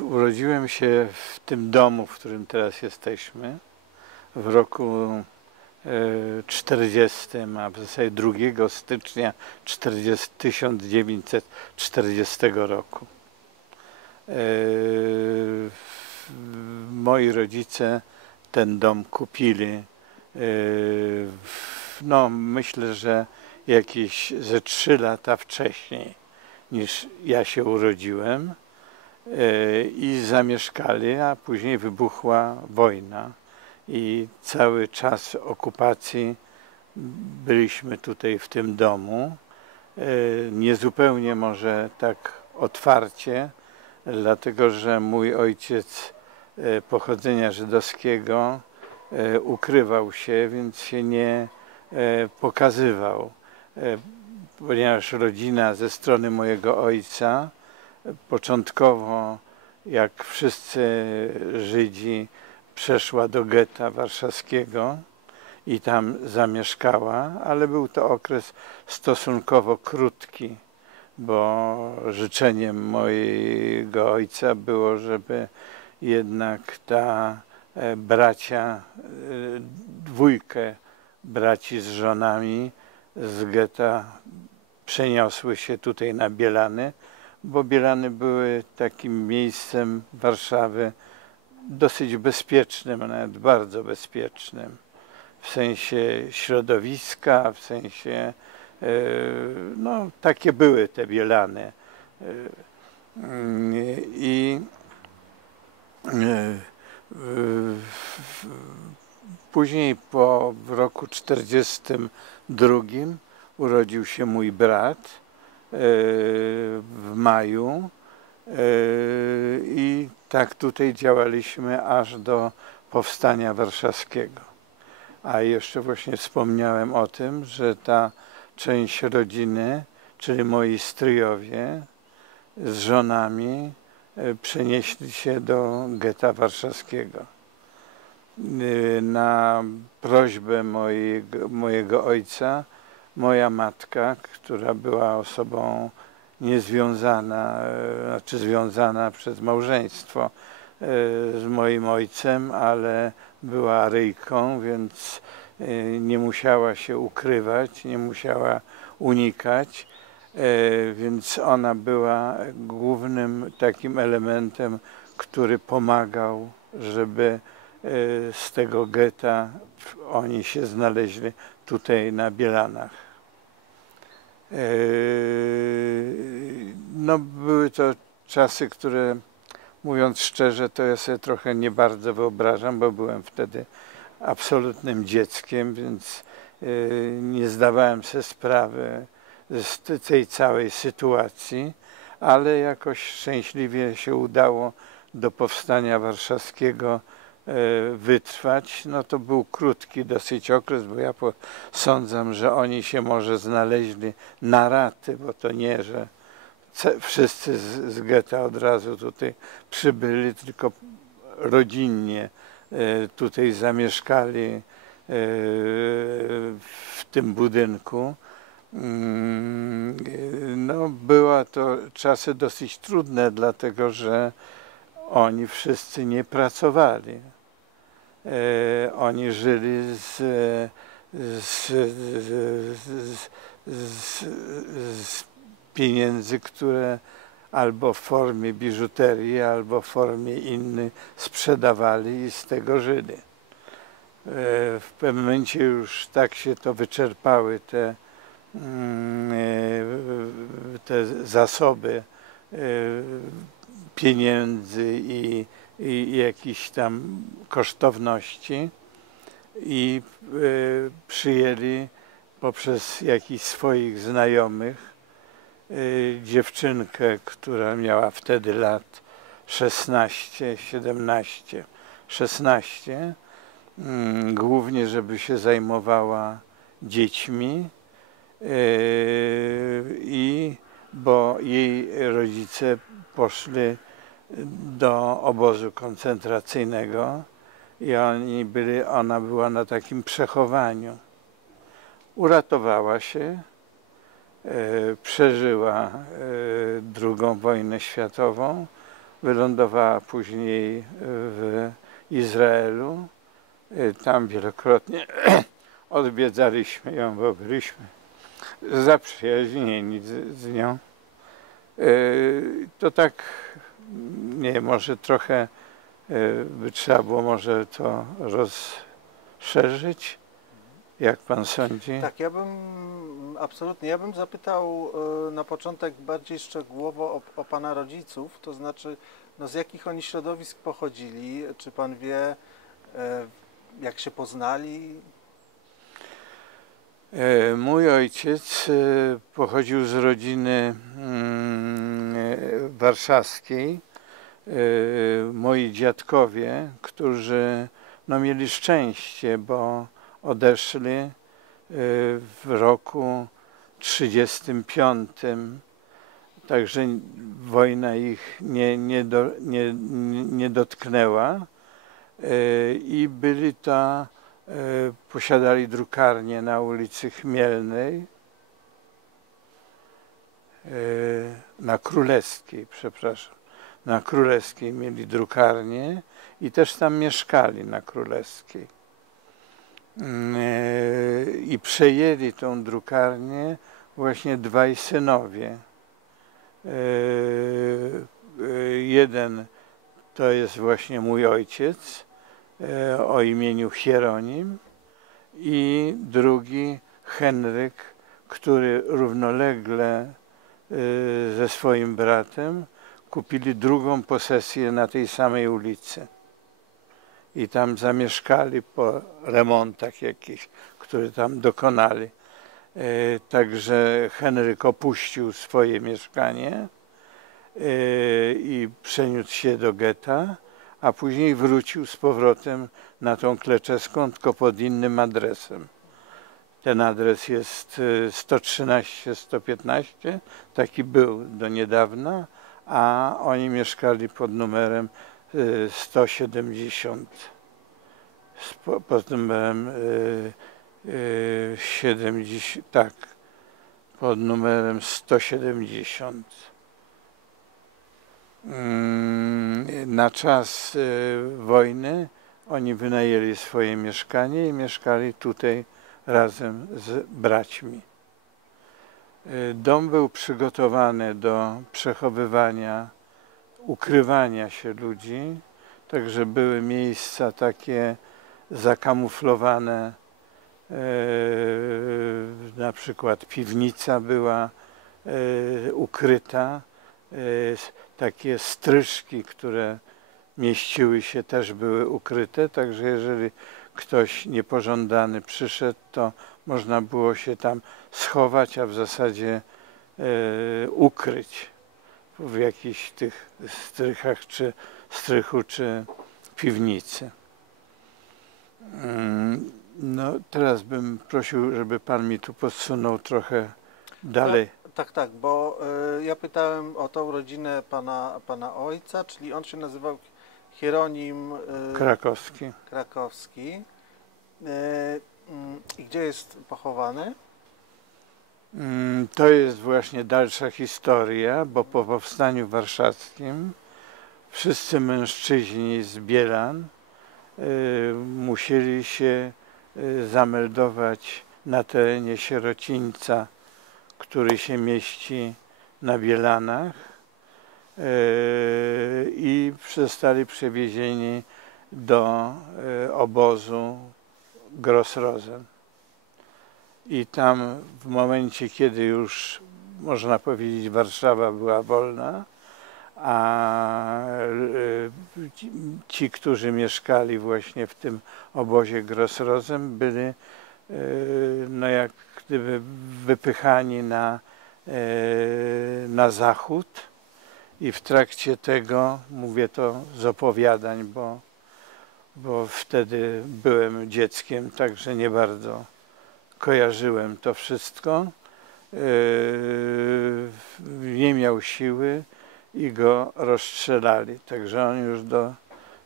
Urodziłem się w tym domu, w którym teraz jesteśmy, w roku 40, a w zasadzie 2 stycznia 1940 roku. Moi rodzice ten dom kupili, no myślę, że jakieś ze 3 lata wcześniej niż ja się urodziłem, i zamieszkali, a później wybuchła wojna i cały czas okupacji byliśmy tutaj w tym domu. Niezupełnie może tak otwarcie, dlatego że mój ojciec pochodzenia żydowskiego ukrywał się, więc się nie pokazywał, ponieważ rodzina ze strony mojego ojca początkowo, jak wszyscy Żydzi, przeszła do getta warszawskiego i tam zamieszkała, ale był to okres stosunkowo krótki, bo życzeniem mojego ojca było, żeby jednak dwójkę braci z żonami z getta przeniosły się tutaj na Bielany, bo Bielany były takim miejscem Warszawy dosyć bezpiecznym, a nawet bardzo bezpiecznym. W sensie środowiska, w sensie, no takie były te Bielany. I później w roku 1942 urodził się mój brat w maju i tak tutaj działaliśmy aż do powstania warszawskiego. A jeszcze właśnie wspomniałem o tym, że ta część rodziny, czyli moi stryjowie z żonami przenieśli się do getta warszawskiego. Na prośbę mojego ojca moja matka, która była osobą niezwiązana, znaczy związana przez małżeństwo z moim ojcem, ale była Aryjką, więc nie musiała się ukrywać, nie musiała unikać, więc ona była głównym takim elementem, który pomagał, żeby z tego getta oni się znaleźli tutaj na Bielanach. No, były to czasy, które, mówiąc szczerze, to ja sobie trochę nie bardzo wyobrażam, bo byłem wtedy absolutnym dzieckiem, więc nie zdawałem sobie sprawy z tej całej sytuacji, ale jakoś szczęśliwie się udało do powstania warszawskiego wytrwać. No to był krótki dosyć okres, bo ja sądzam, że oni się może znaleźli na raty, bo to nie, że wszyscy z getta od razu tutaj przybyli, tylko rodzinnie tutaj zamieszkali w tym budynku. No, były to czasy dosyć trudne, dlatego że oni wszyscy nie pracowali. Oni żyli z pieniędzy, które albo w formie biżuterii, albo w formie innej sprzedawali i z tego żyli. W pewnym momencie już tak się to wyczerpały te zasoby pieniędzy i jakichś tam kosztowności i przyjęli poprzez jakichś swoich znajomych dziewczynkę, która miała wtedy lat 16, 17, 16, głównie żeby się zajmowała dziećmi, bo jej rodzice poszli do obozu koncentracyjnego i ona była na takim przechowaniu. Uratowała się, przeżyła II wojnę światową, Wylądowała później w Izraelu. Tam wielokrotnie odwiedzaliśmy ją, bo byliśmy zaprzyjaźnieni z nią. To tak, nie, może trochę by trzeba było może to rozszerzyć. Jak pan sądzi? Tak, absolutnie, ja bym zapytał na początek bardziej szczegółowo o pana rodziców, to znaczy, no z jakich oni środowisk pochodzili, czy pan wie, jak się poznali? Mój ojciec pochodził z rodziny warszawskiej. Moi dziadkowie, którzy no, mieli szczęście, bo odeszli w roku 1935, także wojna ich nie dotknęła i byli to, posiadali drukarnię na ulicy Chmielnej, na Królewskiej, przepraszam, na Królewskiej mieli drukarnię i też tam mieszkali na Królewskiej. I przejęli tą drukarnię właśnie dwaj synowie. Jeden to jest właśnie mój ojciec o imieniu Hieronim i drugi Henryk, który równolegle ze swoim bratem kupili drugą posesję na tej samej ulicy. I tam zamieszkali po remontach jakichś, które tam dokonali. Także Henryk opuścił swoje mieszkanie i przeniósł się do getta, a później wrócił z powrotem na tą Kleczewską, tylko pod innym adresem. Ten adres jest 113-115, taki był do niedawna, a oni mieszkali pod numerem 170, pod numerem 70, tak, pod numerem 170. Na czas wojny oni wynajęli swoje mieszkanie i mieszkali tutaj razem z braćmi. Dom był przygotowany do przechowywania, ukrywania się ludzi, także były miejsca takie zakamuflowane, na przykład piwnica była ukryta, takie stryżki, które mieściły się, też były ukryte, także jeżeli ktoś niepożądany przyszedł, to można było się tam schować, a w zasadzie ukryć w jakichś tych strychach, czy strychu, czy piwnicy. No teraz bym prosił, żeby pan mi tu podsunął trochę dalej. No, tak, bo ja pytałem o tą rodzinę pana ojca, czyli on się nazywał Hieronim Krakowski. I gdzie jest pochowany? To jest właśnie dalsza historia, bo po powstaniu warszawskim wszyscy mężczyźni z Bielan musieli się zameldować na terenie sierocińca, który się mieści na Bielanach, i zostali przewiezieni do obozu Gross-Rosen. I tam w momencie, kiedy już, można powiedzieć, Warszawa była wolna, a ci, którzy mieszkali właśnie w tym obozie Gross-Rosen, byli no jak gdyby wypychani na zachód. I w trakcie tego, mówię to z opowiadań, bo wtedy byłem dzieckiem, także nie bardzo kojarzyłem to wszystko, nie miał siły i go rozstrzelali, także on już do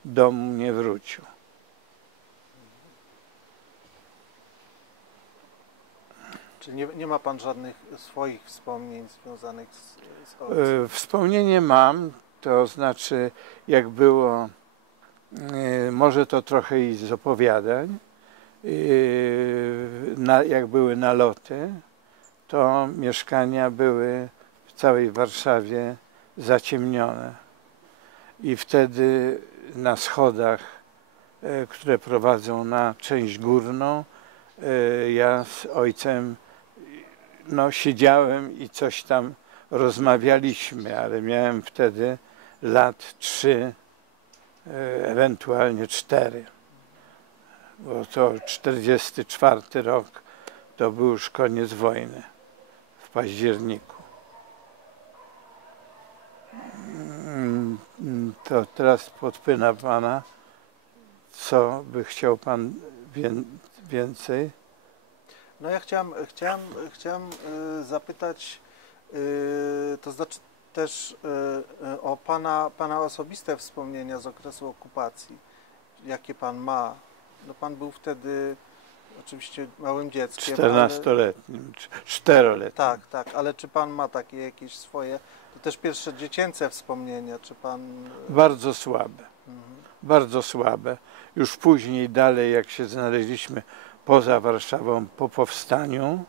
domu nie wrócił. Czy nie ma pan żadnych swoich wspomnień związanych z ojcem? Wspomnienie mam, To znaczy, jak było, może to trochę i z opowiadań, jak były naloty, to mieszkania były w całej Warszawie zaciemnione. I wtedy na schodach, które prowadzą na część górną, ja z ojcem siedziałem i coś tam rozmawialiśmy, ale miałem wtedy lat 3, ewentualnie 4, bo to 44 rok to był już koniec wojny w październiku. To teraz podpyna pana, co by chciał pan więcej? No ja chciałem zapytać, to znaczy też o pana osobiste wspomnienia z okresu okupacji. Jakie pan ma? No pan był wtedy oczywiście małym dzieckiem. 14-letnim, 4-letnim. Tak, tak, ale czy pan ma takie jakieś swoje, to też pierwsze dziecięce wspomnienia, czy pan... Bardzo słabe, bardzo słabe. Już później dalej, jak się znaleźliśmy poza Warszawą po powstaniu,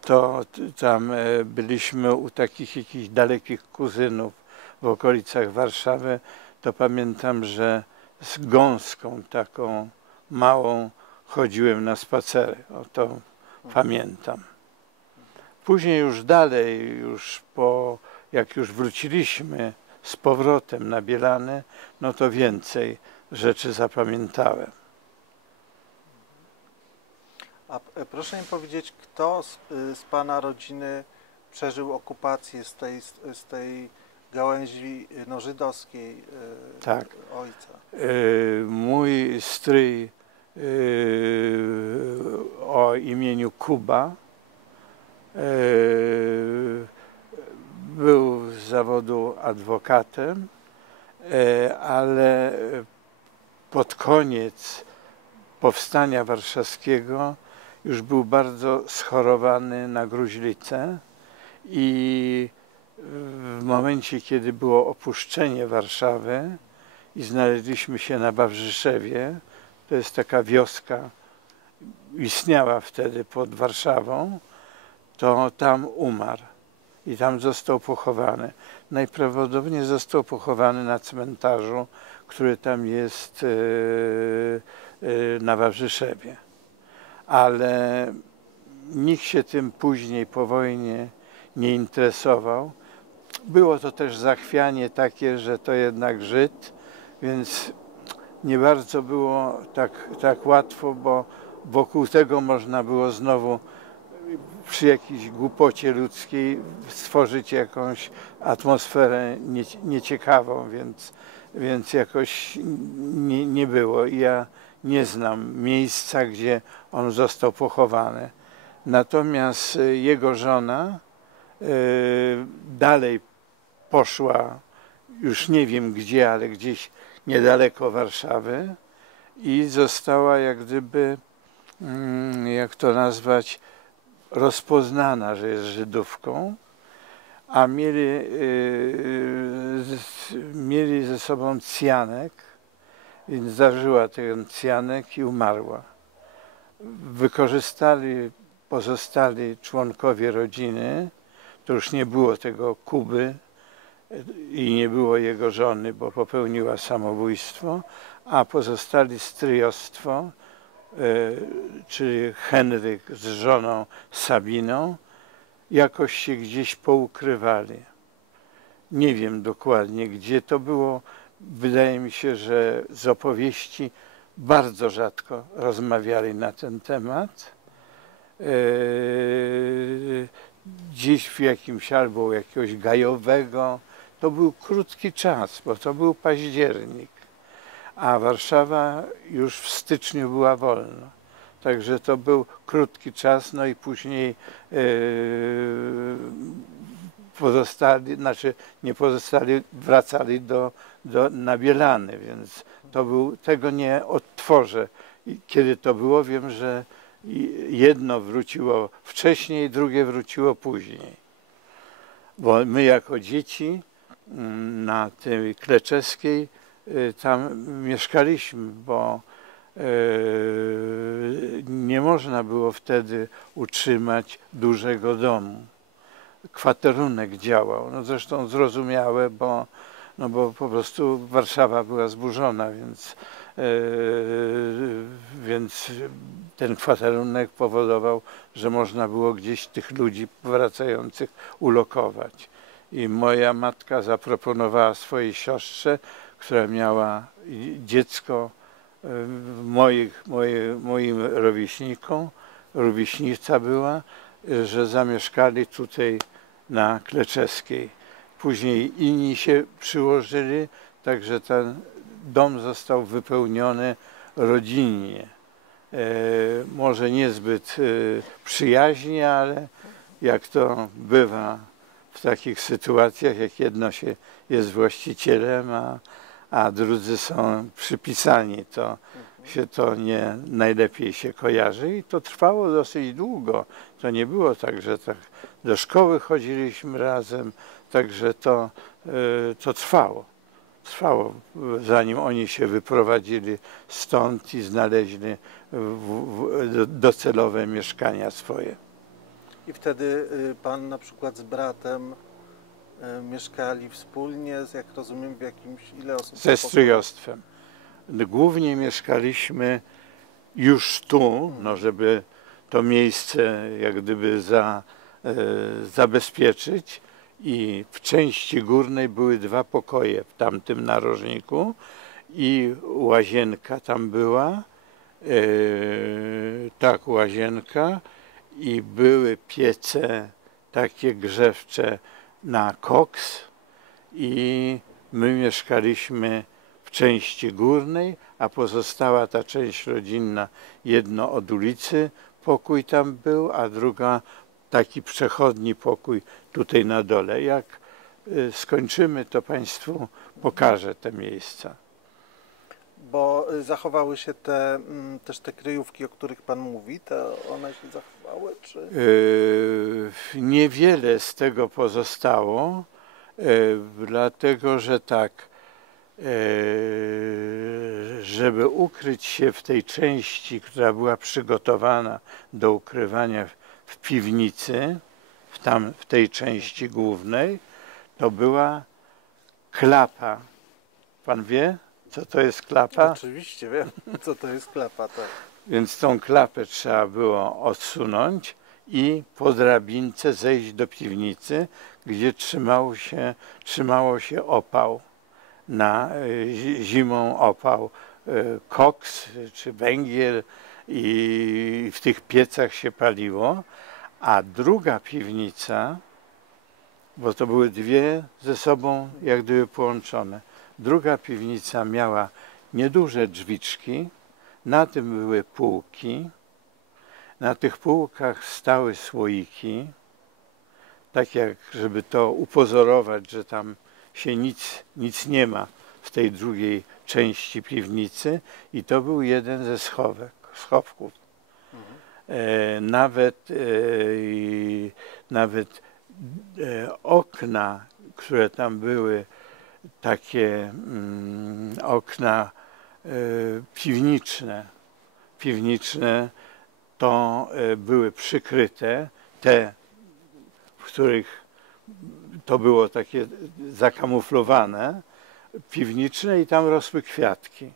to tam byliśmy u takich jakichś dalekich kuzynów w okolicach Warszawy, to pamiętam, że z gąską taką małą chodziłem na spacery, o to pamiętam. Później już dalej, jak już wróciliśmy z powrotem na Bielany, no to więcej rzeczy zapamiętałem. A proszę mi powiedzieć, kto z pana rodziny przeżył okupację z tej gałęzi żydowskiej tak. ojca? Mój stryj o imieniu Kuba był z zawodu adwokatem, ale pod koniec powstania warszawskiego już był bardzo schorowany na gruźlicę i w momencie, kiedy było opuszczenie Warszawy i znaleźliśmy się na Wawrzyszewie, to jest taka wioska, istniała wtedy pod Warszawą, to tam umarł i tam został pochowany. Najprawdopodobniej został pochowany na cmentarzu, który tam jest na Wawrzyszewie. Ale nikt się tym później po wojnie nie interesował. Było to też zachwianie takie, że to jednak Żyd, więc nie bardzo było tak łatwo, bo wokół tego można było znowu przy jakiejś głupocie ludzkiej stworzyć jakąś atmosferę nieciekawą, więc jakoś nie było. I ja nie znam miejsca, gdzie on został pochowany. Natomiast jego żona dalej poszła, już nie wiem gdzie, ale gdzieś niedaleko Warszawy i została jak gdyby, jak to nazwać, rozpoznana, że jest Żydówką, a mieli ze sobą cjanek, więc zażyła ten cjanek i umarła. Wykorzystali pozostali członkowie rodziny, to już nie było tego Kuby i nie było jego żony, bo popełniła samobójstwo, a pozostali stryjostwo, czyli Henryk z żoną Sabiną, jakoś się gdzieś poukrywali. Nie wiem dokładnie, gdzie to było. Wydaje mi się, że z opowieści bardzo rzadko rozmawiali na ten temat. Gdzieś w jakimś albo jakiegoś gajowego. To był krótki czas, bo to był październik, a Warszawa już w styczniu była wolna. Także to był krótki czas, no i później pozostali, znaczy nie pozostali, wracali na Bielany, więc tego nie odtworzę. I kiedy to było, wiem, że jedno wróciło wcześniej, drugie wróciło później. Bo my jako dzieci na tej Kleczeskiej, tam mieszkaliśmy, bo nie można było wtedy utrzymać dużego domu. Kwaterunek działał, no zresztą zrozumiałe, bo po prostu Warszawa była zburzona, więc ten kwaterunek powodował, że można było gdzieś tych ludzi wracających ulokować. I moja matka zaproponowała swojej siostrze, która miała dziecko, moim rówieśnica była, że zamieszkali tutaj na Kleczeskiej. Później inni się przyłożyli, także ten dom został wypełniony rodzinnie. Może niezbyt przyjaźnie, ale jak to bywa w takich sytuacjach, jak jedno się jest właścicielem, a drudzy są przypisani, to się to nie najlepiej się kojarzy i to trwało dosyć długo. To nie było tak, że tak do szkoły chodziliśmy razem, także to trwało. Trwało, zanim oni się wyprowadzili stąd i znaleźli docelowe mieszkania swoje. I wtedy pan na przykład z bratem mieszkali wspólnie, jak rozumiem, w jakimś, ile osób? Ze stryjostwem. Głównie mieszkaliśmy już tu, no żeby to miejsce jak gdyby zabezpieczyć, i w części górnej były 2 pokoje w tamtym narożniku i łazienka tam była, tak, łazienka, i były piece takie grzewcze na koks i my mieszkaliśmy w części górnej, a pozostała ta część rodzinna, jedno od ulicy pokój tam był, a druga taki przechodni pokój tutaj na dole. Jak skończymy, to Państwu pokażę te miejsca. Bo zachowały się też te kryjówki, o których Pan mówi, to one się zachowały, czy? Niewiele z tego pozostało, dlatego że tak, żeby ukryć się w tej części, która była przygotowana do ukrywania w piwnicy, w tej części głównej, to była klapa. Pan wie, co to jest klapa? Oczywiście wiem, co to jest klapa, tak. Więc tą klapę trzeba było odsunąć i po drabince zejść do piwnicy, gdzie trzymało się opał. Zimą opał, koks czy węgiel, i w tych piecach się paliło. A druga piwnica, bo to były dwie ze sobą jak gdyby połączone, druga piwnica miała nieduże drzwiczki, na tym były półki, na tych półkach stały słoiki, tak jak żeby to upozorować, że tam się nic nie ma w tej drugiej części piwnicy, i to był jeden ze schowków. Nawet okna, które tam były, takie okna piwniczne, to były przykryte, te, w których to było takie zakamuflowane, piwniczne, i tam rosły kwiatki.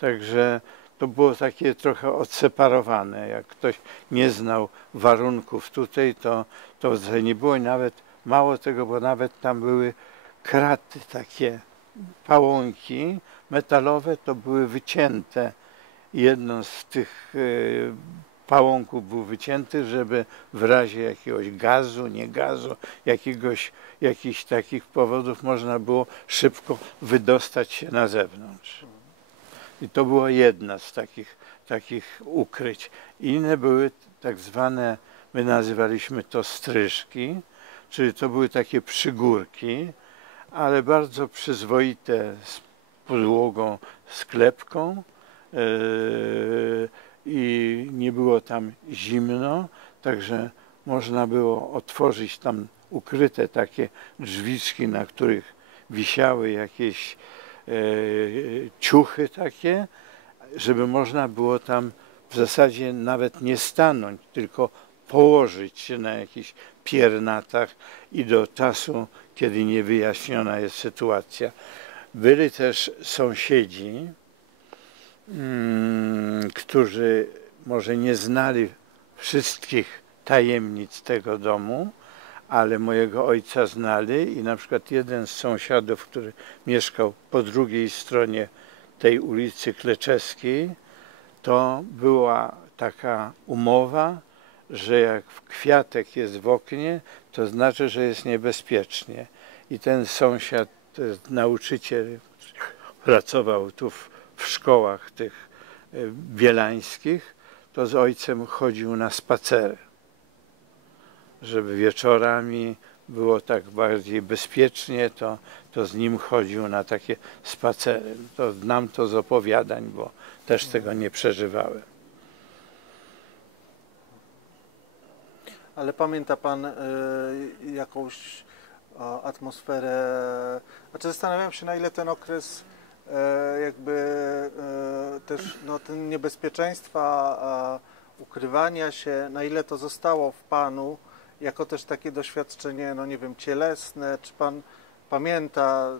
Także to było takie trochę odseparowane. Jak ktoś nie znał warunków tutaj, to nie było, i nawet mało tego, bo nawet tam były kraty, takie pałąki metalowe, to były wycięte. Jedno z tych pałąków był wycięty, żeby w razie jakiegoś gazu, nie gazu, jakichś takich powodów można było szybko wydostać się na zewnątrz. I to była jedna z takich ukryć. Inne były tak zwane, my nazywaliśmy to stryżki, czyli to były takie przygórki, ale bardzo przyzwoite, z podłogą, z klepką, i nie było tam zimno, także można było otworzyć tam ukryte takie drzwiczki, na których wisiały jakieś ciuchy takie, żeby można było tam w zasadzie nawet nie stanąć, tylko położyć się na jakichś piernatach i do czasu, kiedy niewyjaśniona jest sytuacja. Byli też sąsiedzi, którzy może nie znali wszystkich tajemnic tego domu, ale mojego ojca znali i na przykład jeden z sąsiadów, który mieszkał po drugiej stronie tej ulicy Kleczeskiej, to była taka umowa, że jak kwiatek jest w oknie, to znaczy, że jest niebezpiecznie. I ten sąsiad, to jest nauczyciel, pracował tu w szkołach tych bielańskich, to z ojcem chodził na spacery, żeby wieczorami było tak bardziej bezpiecznie, to z nim chodził na takie spacery. To znam to z opowiadań, bo też tego nie przeżywałem. Ale pamięta pan jakąś atmosferę? Znaczy zastanawiam się, na ile ten okres jakby też no, ten niebezpieczeństwa, ukrywania się, na ile to zostało w panu jako też takie doświadczenie, no nie wiem, cielesne, czy pan pamięta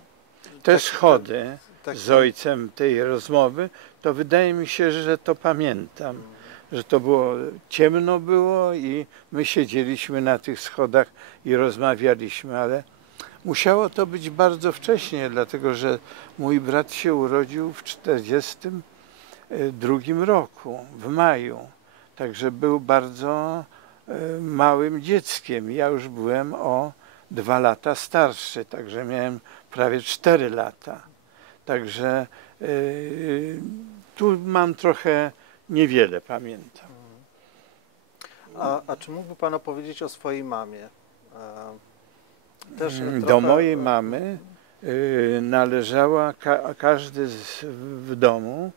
Te schody z ojcem tej rozmowy, to wydaje mi się, że to pamiętam. Że to było, ciemno było i my siedzieliśmy na tych schodach i rozmawialiśmy, ale musiało to być bardzo wcześnie, dlatego że mój brat się urodził w 1942 roku, w maju. Także był bardzo małym dzieckiem. Ja już byłem o 2 lata starszy, także miałem prawie 4 lata. Także tu mam trochę, niewiele pamiętam. A czy mógłby pan opowiedzieć o swojej mamie? Też Do trochę... mojej mamy należała, każdy w domu,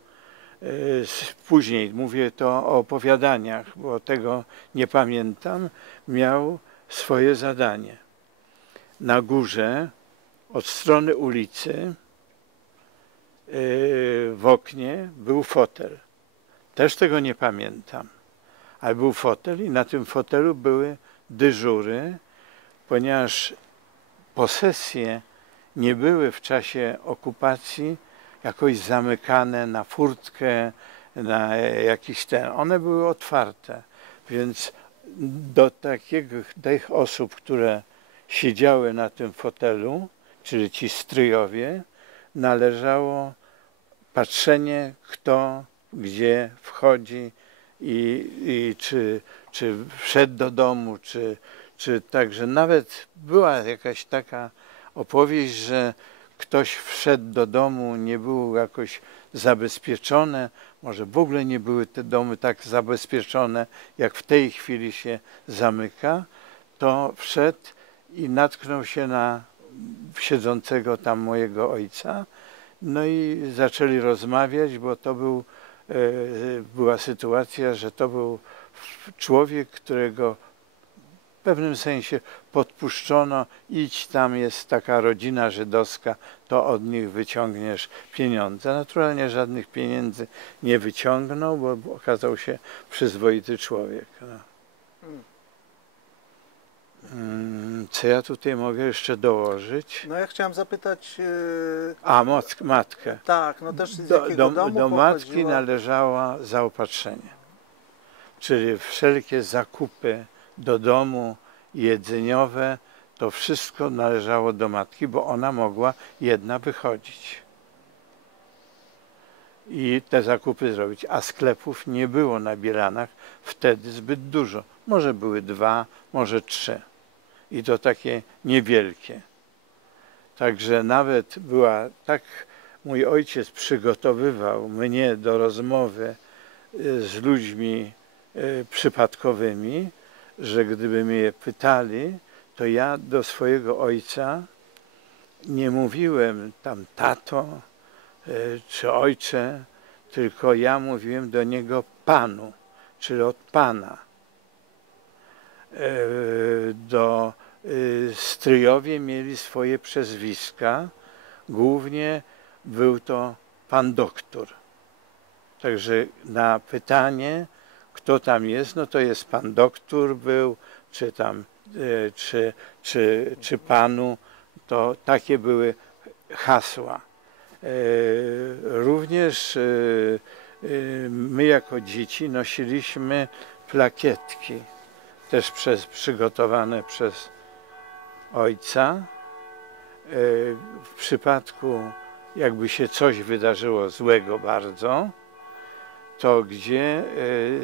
później mówię to o opowiadaniach, bo tego nie pamiętam, miał swoje zadanie. Na górze, od strony ulicy, w oknie był fotel. Też tego nie pamiętam, ale był fotel i na tym fotelu były dyżury, ponieważ posesje nie były w czasie okupacji jakoś zamykane na furtkę, na jakiś ten. One były otwarte, więc do tych osób, które siedziały na tym fotelu, czyli ci stryjowie, należało patrzenie, kto gdzie wchodzi i czy wszedł do domu, czy także nawet była jakaś taka opowieść, że ktoś wszedł do domu, nie było jakoś zabezpieczone, może w ogóle nie były te domy tak zabezpieczone, jak w tej chwili się zamyka, to wszedł i natknął się na siedzącego tam mojego ojca. No i zaczęli rozmawiać, bo to była sytuacja, że to był człowiek, którego w pewnym sensie podpuszczono, idź, tam jest taka rodzina żydowska, to od nich wyciągniesz pieniądze. Naturalnie żadnych pieniędzy nie wyciągnął, bo okazał się przyzwoity człowiek. No. Co ja tutaj mogę jeszcze dołożyć? No ja chciałem zapytać... Matkę. Tak, no też z jakiego domu do matki pochodziła? należała zaopatrzenie, czyli wszelkie zakupy do domu jedzeniowe, to wszystko należało do matki, bo ona mogła jedna wychodzić i te zakupy zrobić, a sklepów nie było na Bielanach wtedy zbyt dużo. Może były 2, może 3 i to takie niewielkie. Także nawet była tak, mój ojciec przygotowywał mnie do rozmowy z ludźmi przypadkowymi, że gdyby mnie pytali, to ja do swojego ojca nie mówiłem tam tato czy ojcze, tylko ja mówiłem do niego panu, czyli od pana. Stryjowie mieli swoje przezwiska, głównie był to pan doktor. Także na pytanie, kto tam jest, no to jest pan doktor był, czy tam, czy panu, to takie były hasła. Również my jako dzieci nosiliśmy plakietki, też przygotowane przez ojca. W przypadku, jakby się coś wydarzyło złego bardzo, to gdzie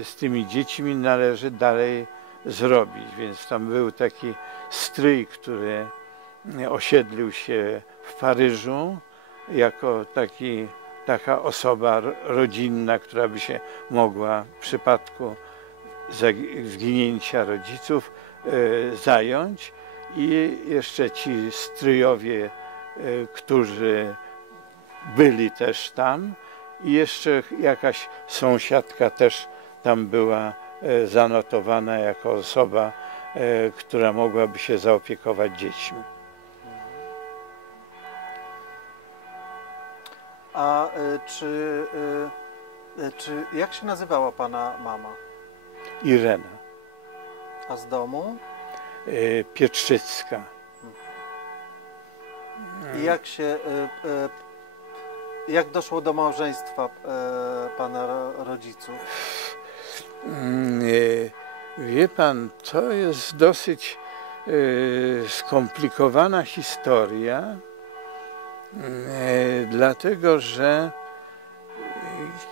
z tymi dziećmi należy dalej zrobić. Więc tam był taki stryj, który osiedlił się w Paryżu jako taka osoba rodzinna, która by się mogła w przypadku zginięcia rodziców zająć. I jeszcze ci stryjowie, którzy byli też tam, i jeszcze jakaś sąsiadka też tam była zanotowana jako osoba, która mogłaby się zaopiekować dziećmi. A jak się nazywała pana mama? Irena. A z domu? Pietrzycka. I jak doszło do małżeństwa pana rodziców? Wie pan, to jest dosyć skomplikowana historia, dlatego że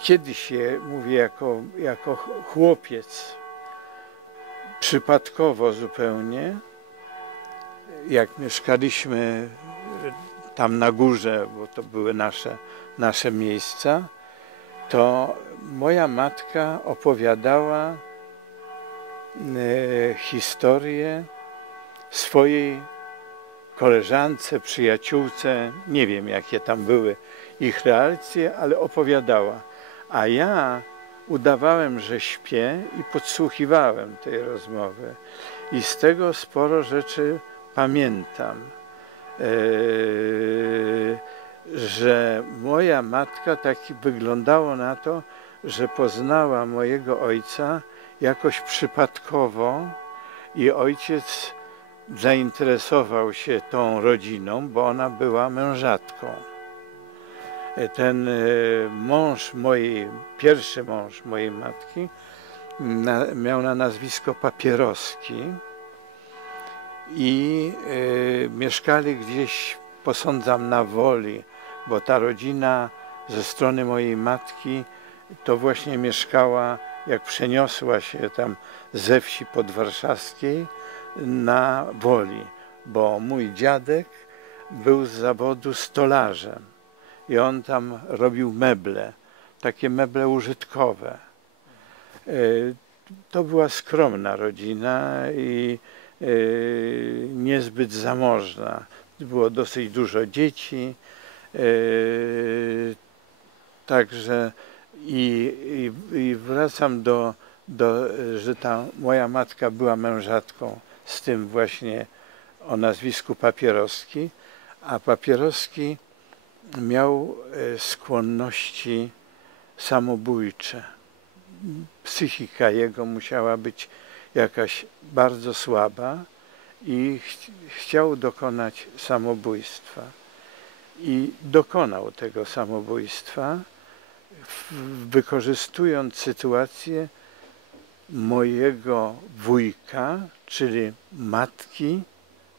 kiedyś, mówię jako chłopiec, przypadkowo zupełnie, jak mieszkaliśmy tam na górze, bo to były nasze miejsca, to moja matka opowiadała historię swojej koleżance, przyjaciółce, nie wiem jakie tam były ich relacje, ale opowiadała. A ja udawałem, że śpię i podsłuchiwałem tej rozmowy. I z tego sporo rzeczy pamiętam. Że moja matka wyglądało na to, że poznała mojego ojca jakoś przypadkowo i ojciec zainteresował się tą rodziną, bo ona była mężatką. Ten pierwszy mąż mojej matki miał na nazwisko Papieroski i mieszkali gdzieś, posądzam, na Woli, bo ta rodzina ze strony mojej matki to właśnie mieszkała, jak przeniosła się tam ze wsi podwarszawskiej na Woli, bo mój dziadek był z zawodu stolarzem i on tam robił meble, takie meble użytkowe. To była skromna rodzina i niezbyt zamożna. Było dosyć dużo dzieci, także i wracam że ta moja matka była mężatką z tym właśnie o nazwisku Papieroski, a Papieroski miał skłonności samobójcze. Psychika jego musiała być jakaś bardzo słaba i chciał dokonać samobójstwa. I dokonał tego samobójstwa, wykorzystując sytuację mojego wujka, czyli matki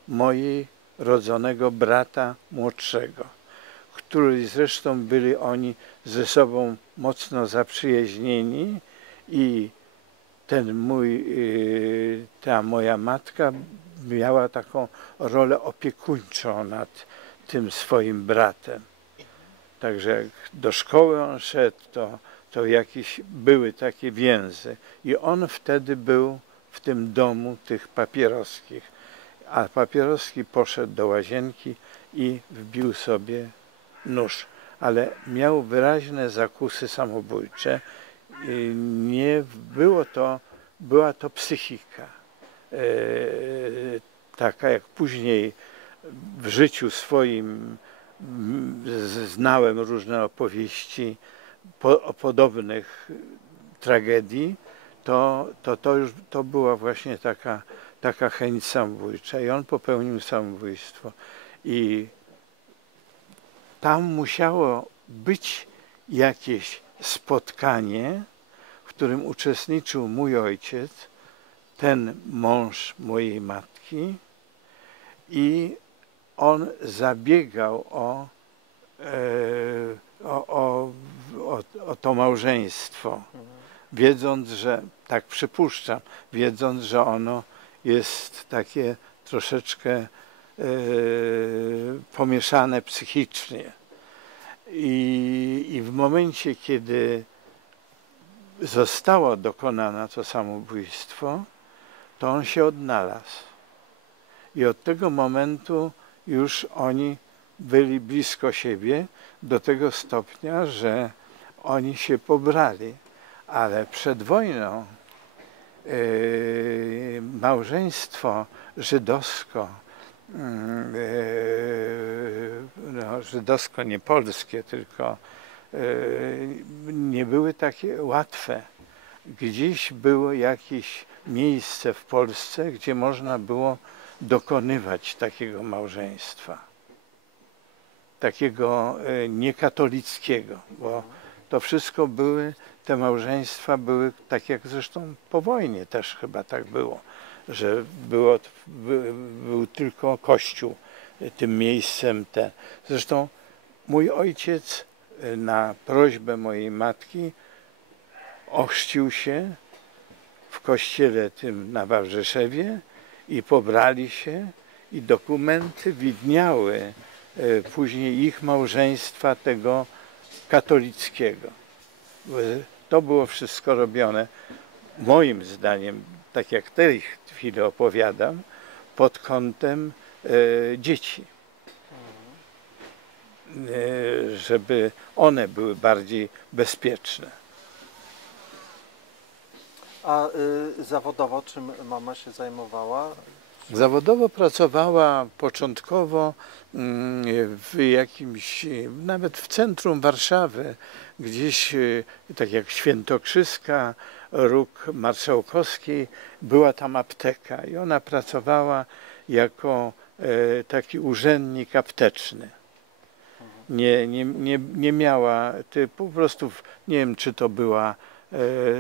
mojej rodzonego brata młodszego, który zresztą byli oni ze sobą mocno zaprzyjaźnieni i ta moja matka miała taką rolę opiekuńczą nad tym swoim bratem. Także jak do szkoły on szedł, to jakieś były takie więzy. I on wtedy był w tym domu tych Papieroskich. A Papieroski poszedł do łazienki i wbił sobie nóż. Ale miał wyraźne zakusy samobójcze. Nie było była to psychika. Taka jak później w życiu swoim znałem różne opowieści o podobnych tragedii, to była właśnie taka chęć samobójcza i on popełnił samobójstwo. I tam musiało być jakieś spotkanie, w którym uczestniczył mój ojciec, ten mąż mojej matki, i on zabiegał o to małżeństwo, wiedząc, że, tak przypuszczam, wiedząc, że ono jest takie troszeczkę pomieszane psychicznie. I w momencie, kiedy zostało dokonane to samobójstwo, to on się odnalazł. I od tego momentu już oni byli blisko siebie do tego stopnia, że oni się pobrali. Ale przed wojną małżeństwo żydowsko, żydowsko nie polskie, tylko nie były takie łatwe. Gdzieś było jakieś miejsce w Polsce, gdzie można było dokonywać takiego małżeństwa, takiego niekatolickiego, bo to wszystko te małżeństwa były, tak jak zresztą po wojnie też chyba tak było, że był tylko Kościół tym miejscem. Zresztą mój ojciec na prośbę mojej matki ochrzcił się w kościele tym na Wawrzeszewie i pobrali się i dokumenty widniały później ich małżeństwa tego katolickiego. To było wszystko robione, moim zdaniem, tak jak w tej chwili opowiadam, pod kątem dzieci. Żeby one były bardziej bezpieczne. A zawodowo czym mama się zajmowała? Zawodowo pracowała początkowo w jakimś, nawet w centrum Warszawy, gdzieś tak jak Świętokrzyska, Róg Marszałkowski, była tam apteka i ona pracowała jako taki urzędnik apteczny. Nie miała, po prostu, nie wiem, czy to była,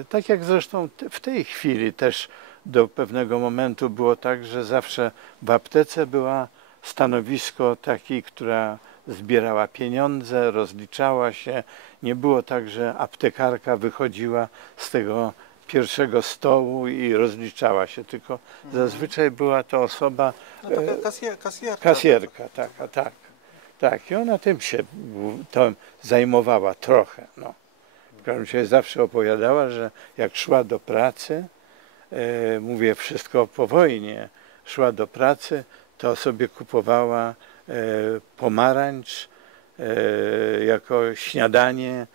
tak jak zresztą w tej chwili też do pewnego momentu było tak, że zawsze w aptece była stanowisko takiej, która zbierała pieniądze, rozliczała się. Nie było tak, że aptekarka wychodziła z tego pierwszego stołu i rozliczała się, tylko zazwyczaj była to osoba, no, kasjerka. kasjerka, tak. I ona tym się zajmowała trochę. No. W każdym razie zawsze opowiadała, że jak szła do pracy, mówię wszystko po wojnie, szła do pracy, to sobie kupowała pomarańcz jako śniadanie,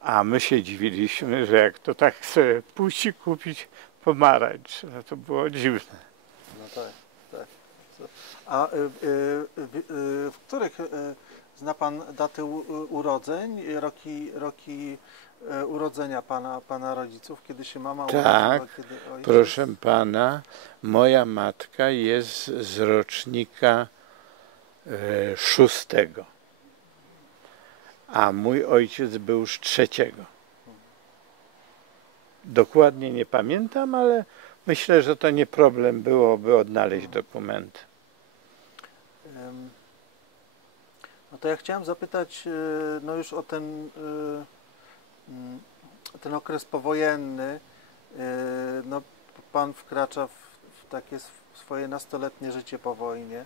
a my się dziwiliśmy, że jak to tak chce pójść i kupić pomarańcz, no to było dziwne. No tak. A w których zna pan daty urodzeń, roki urodzenia pana rodziców, kiedy się mama urodziła? Tak, Kiedy ojciec... proszę pana, moja matka jest z rocznika 6, a mój ojciec był już 3. Dokładnie nie pamiętam, ale myślę, że to nie problem byłoby odnaleźć dokumenty. No to ja chciałem zapytać no już o ten okres powojenny. No, pan wkracza w takie swoje nastoletnie życie po wojnie.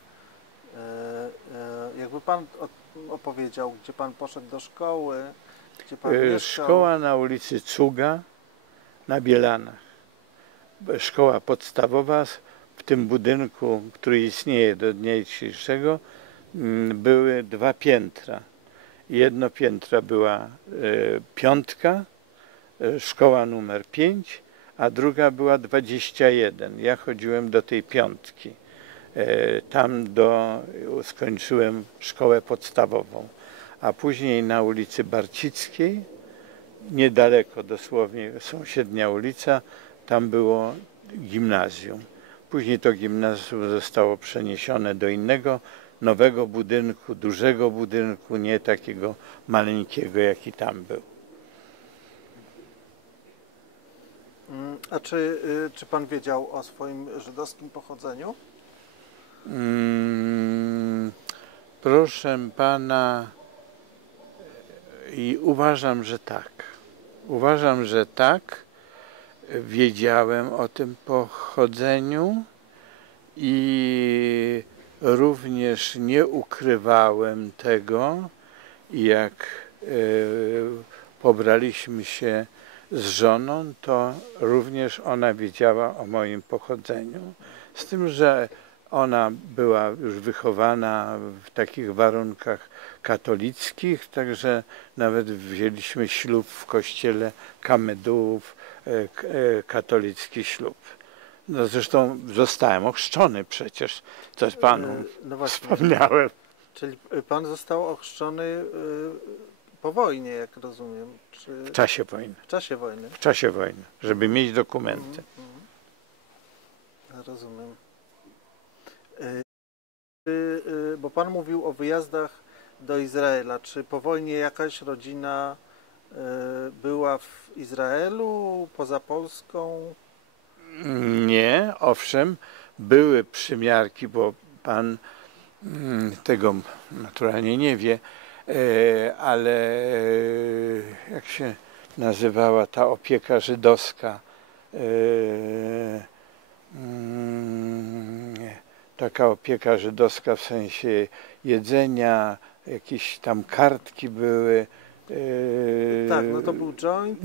Jakby pan opowiedział, gdzie pan poszedł do szkoły, gdzie pan mieszkał? Szkoła na ulicy Cuga na Bielanach. Szkoła podstawowa w tym budynku, który istnieje do dnia dzisiejszego, były 2 piętra. Jedno piętro była 5, szkoła numer 5, a druga była 21. Ja chodziłem do tej 5. Tam skończyłem szkołę podstawową, a później na ulicy Barcickiej, niedaleko dosłownie, sąsiednia ulica, tam było gimnazjum. Później to gimnazjum zostało przeniesione do innego, nowego budynku, dużego budynku, nie takiego maleńkiego, jaki tam był. A czy pan wiedział o swoim żydowskim pochodzeniu? Proszę pana, i uważam, że tak. Uważam, że tak. Wiedziałem o tym pochodzeniu i również nie ukrywałem tego, jak pobraliśmy się z żoną, to również ona wiedziała o moim pochodzeniu. Z tym, że ona była już wychowana w takich warunkach katolickich, także nawet wzięliśmy ślub w kościele Kamedułów, katolicki ślub. No zresztą zostałem ochrzczony przecież, coś panu No właśnie. wspomniałem. Czyli pan został ochrzczony po wojnie, jak rozumiem? Czy... W czasie wojny. W czasie wojny. W czasie wojny, żeby mieć dokumenty. Rozumiem. Bo pan mówił o wyjazdach do Izraela. Czy po wojnie jakaś rodzina była w Izraelu, poza Polską? Nie, owszem, były przymiarki, bo pan tego naturalnie nie wie, ale jak się nazywała ta opieka żydowska, taka opieka żydowska w sensie jedzenia, jakieś tam kartki były. Tak, no to był joint.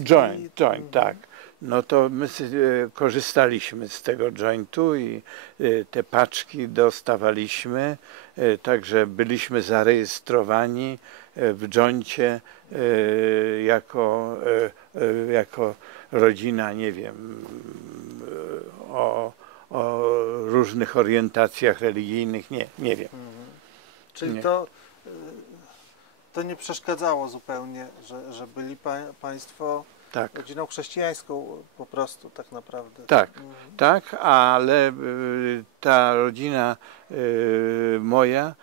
Joint, tak. No to my korzystaliśmy z tego jointu i te paczki dostawaliśmy, także byliśmy zarejestrowani w joincie jako rodzina, nie wiem, o różnych orientacjach religijnych, nie wiem. Czyli nie. To nie przeszkadzało zupełnie, że byli państwo Tak. rodziną chrześcijańską po prostu tak naprawdę. Tak, tak, ale ta rodzina moja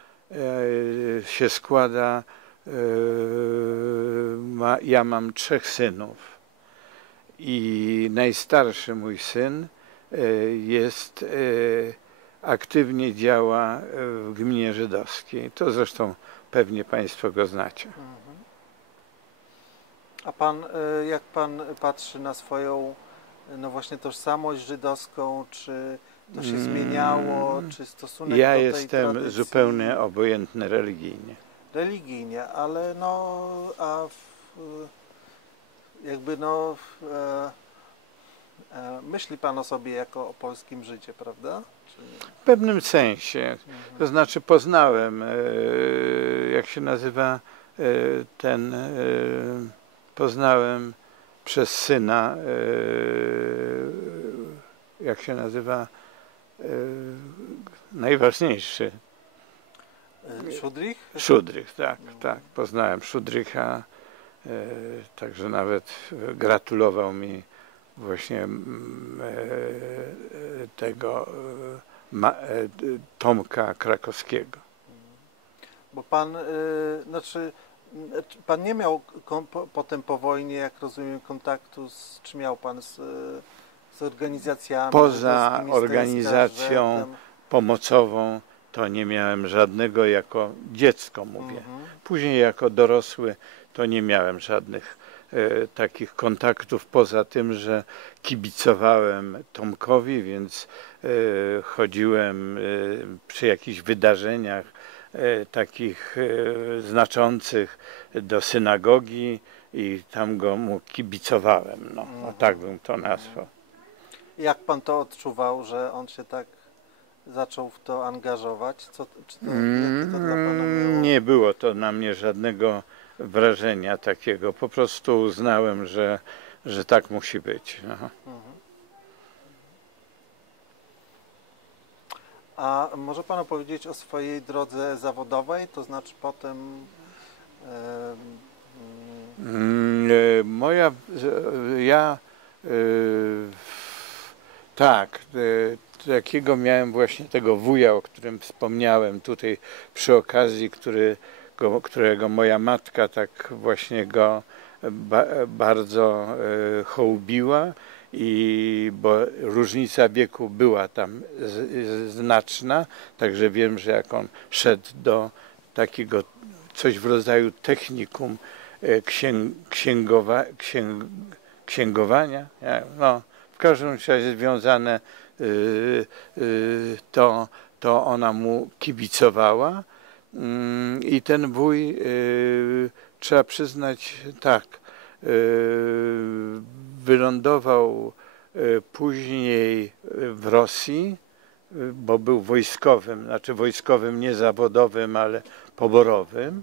się składa, ja mam 3 synów i najstarszy mój syn jest, aktywnie działa w gminie żydowskiej. To zresztą pewnie państwo go znacie. A pan, jak pan patrzy na swoją, no właśnie tożsamość żydowską, czy to się zmieniało, czy stosunek do Ja tej jestem tradycji? zupełnie obojętny religijnie. Religijnie, ale no, jakby no, myśli pan o sobie jako o polskim Żydzie, prawda? W pewnym sensie. To znaczy poznałem, jak się nazywa poznałem przez syna, jak się nazywa, najważniejszy. Szudrich? Szudrych, tak, tak. Poznałem Szudrycha, także nawet gratulował mi właśnie tego Tomka Krakowskiego. Bo pan, znaczy, pan nie miał potem po wojnie, jak rozumiem, kontaktu czy miał pan z organizacjami? Poza organizacją pomocową to nie miałem żadnego, jako dziecko mówię. Później jako dorosły to nie miałem żadnych takich kontaktów, poza tym, że kibicowałem Tomkowi, więc chodziłem przy jakichś wydarzeniach takich znaczących do synagogi i tam mu kibicowałem. No, tak bym to nazwał. Jak pan to odczuwał, że on się tak zaczął w to angażować? Jak to dla pana było? Nie było to na mnie żadnego wrażenia takiego. Po prostu uznałem, że tak musi być. A może Pan opowiedzieć o swojej drodze zawodowej, to znaczy potem... Tak, takiego miałem właśnie tego wuja, o którym wspomniałem tutaj przy okazji, którego moja matka tak właśnie go bardzo hołubiła, bo różnica wieku była tam znaczna, także wiem, że jak on szedł do takiego coś w rodzaju technikum księgowania, no, w każdym razie związane, to ona mu kibicowała i ten wuj, trzeba przyznać, tak, wylądował później w Rosji, bo był wojskowym, znaczy wojskowym nie zawodowym, ale poborowym,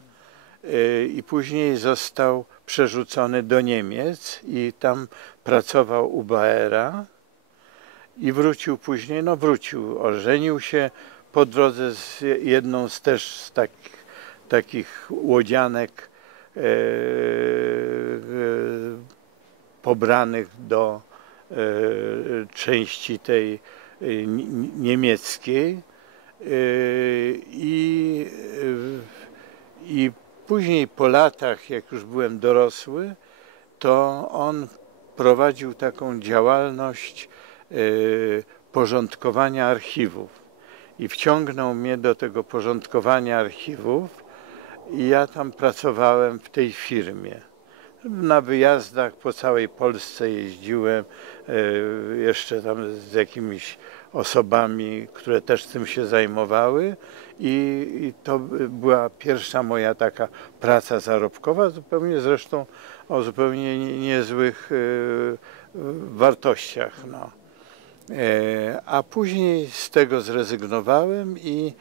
i później został przerzucony do Niemiec i tam pracował u Bauera i wrócił później, no wrócił, ożenił się po drodze z jedną z takich łodzianek pobranych do części tej niemieckiej i później po latach, jak już byłem dorosły, to on prowadził taką działalność porządkowania archiwów i wciągnął mnie do tego porządkowania archiwów i ja tam pracowałem w tej firmie. Na wyjazdach po całej Polsce jeździłem, jeszcze tam z jakimiś osobami, które też tym się zajmowały i to była pierwsza moja taka praca zarobkowa, zupełnie zresztą o zupełnie niezłych wartościach. No. A później z tego zrezygnowałem i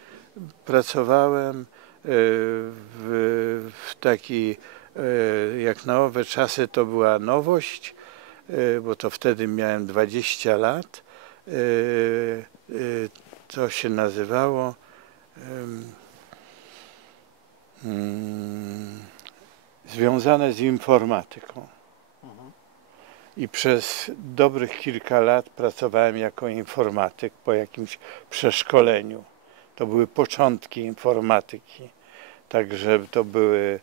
pracowałem w takiej, jak na owe czasy to była nowość, bo to wtedy miałem 20 lat, to się nazywało związane z informatyką. I przez dobrych kilka lat pracowałem jako informatyk po jakimś przeszkoleniu. To były początki informatyki. Także to były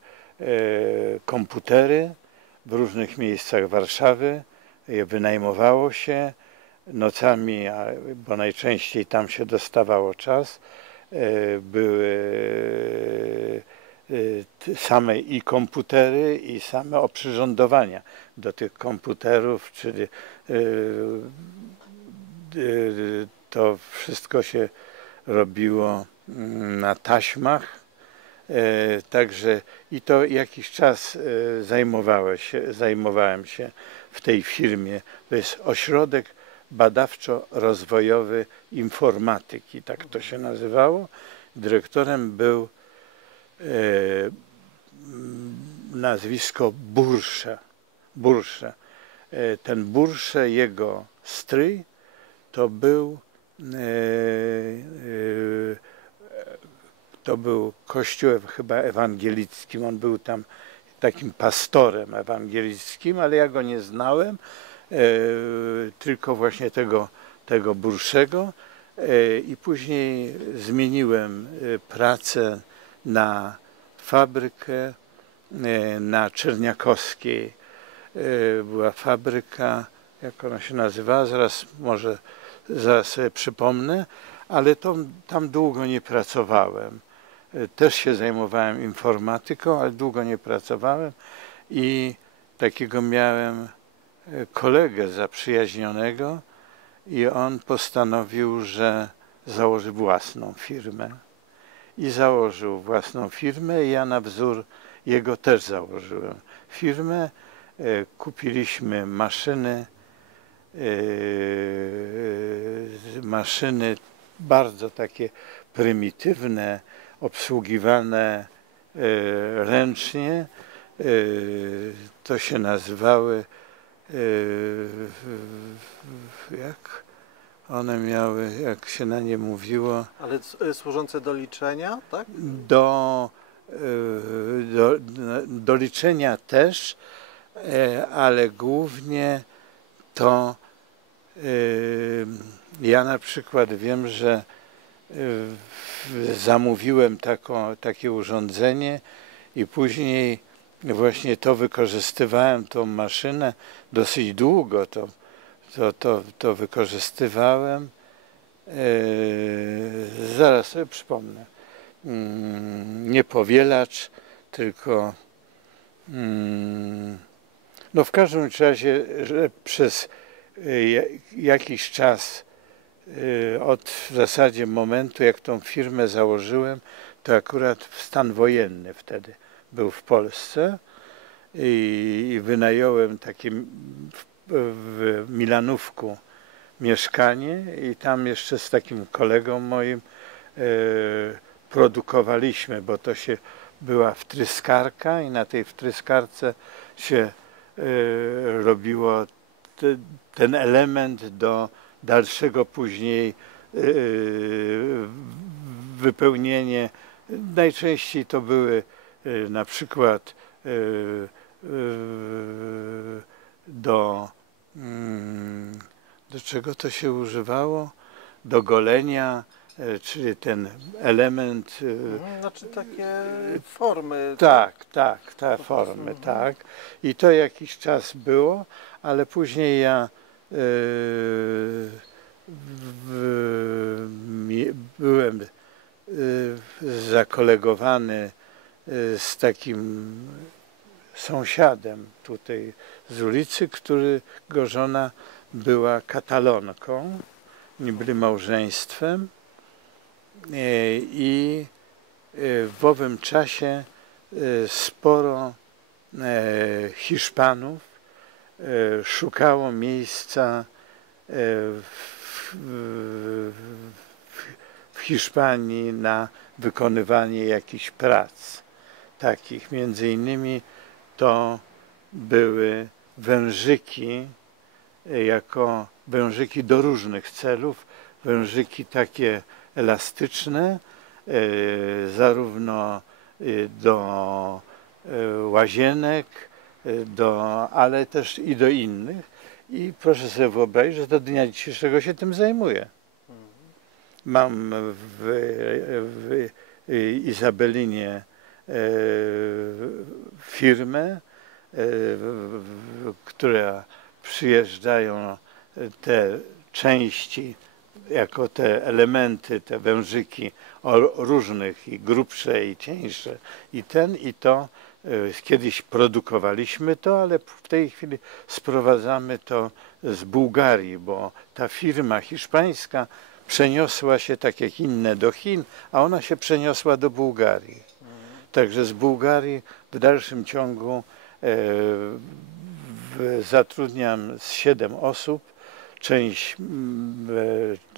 komputery w różnych miejscach Warszawy. Je wynajmowało się nocami, bo najczęściej tam się dostawało czas. Były same i komputery, i same oprzyrządowania do tych komputerów, czyli to wszystko się robiło na taśmach. Także i to jakiś czas zajmowałem się w tej firmie. To jest Ośrodek Badawczo-Rozwojowy Informatyki, tak to się nazywało. Dyrektorem był nazwisko Bursze. Ten Bursze, jego stryj, to był kościół chyba ewangelickim, on był tam takim pastorem ewangelickim, ale ja go nie znałem, tylko właśnie tego Burszego i później zmieniłem pracę na fabrykę na Czerniakowskiej. Była fabryka, jak ona się nazywała, zaraz sobie przypomnę, ale tam długo nie pracowałem. Też się zajmowałem informatyką, ale długo nie pracowałem i takiego miałem kolegę zaprzyjaźnionego i on postanowił, że założy własną firmę. I założył własną firmę i ja na wzór jego też założyłem firmę. Kupiliśmy maszyny bardzo takie prymitywne, obsługiwane ręcznie. To się nazywały, jak One miały, jak się na nie mówiło, Ale służące do liczenia, tak? do, do liczenia też, ale głównie to ja na przykład wiem, że zamówiłem takie urządzenie i później właśnie to wykorzystywałem, tą maszynę dosyć długo to wykorzystywałem. Zaraz sobie przypomnę. Nie powielacz, tylko no w każdym razie, że przez jakiś czas od w zasadzie momentu, jak tą firmę założyłem, to akurat stan wojenny wtedy był w Polsce i wynająłem takie w Milanówku mieszkanie i tam jeszcze z takim kolegą moim produkowaliśmy, bo to była wtryskarka i na tej wtryskarce się robiło ten element do dalszego później wypełnienie. Najczęściej to były na przykład do czego to się używało? Do golenia, czyli ten element. Znaczy takie formy. Tak, te formy, tak. I to jakiś czas było, ale później ja byłem zakolegowany z takim sąsiadem tutaj z ulicy, którego żona była katalonką, nie byli małżeństwem i w owym czasie sporo Hiszpanów szukało miejsca w Hiszpanii na wykonywanie jakichś prac takich. Między innymi to były wężyki, jako wężyki do różnych celów, wężyki takie elastyczne, zarówno do łazienek, ale też i do innych. I proszę sobie wyobrazić, że do dnia dzisiejszego się tym zajmuję. Mam w Izabelinie firmę, która przyjeżdżają te części, jako te elementy, te wężyki różnych i grubsze i cieńsze i to kiedyś produkowaliśmy to, ale w tej chwili sprowadzamy to z Bułgarii, bo ta firma hiszpańska przeniosła się tak jak inne do Chin, a ona się przeniosła do Bułgarii. Także z Bułgarii w dalszym ciągu zatrudniam z 7 osób,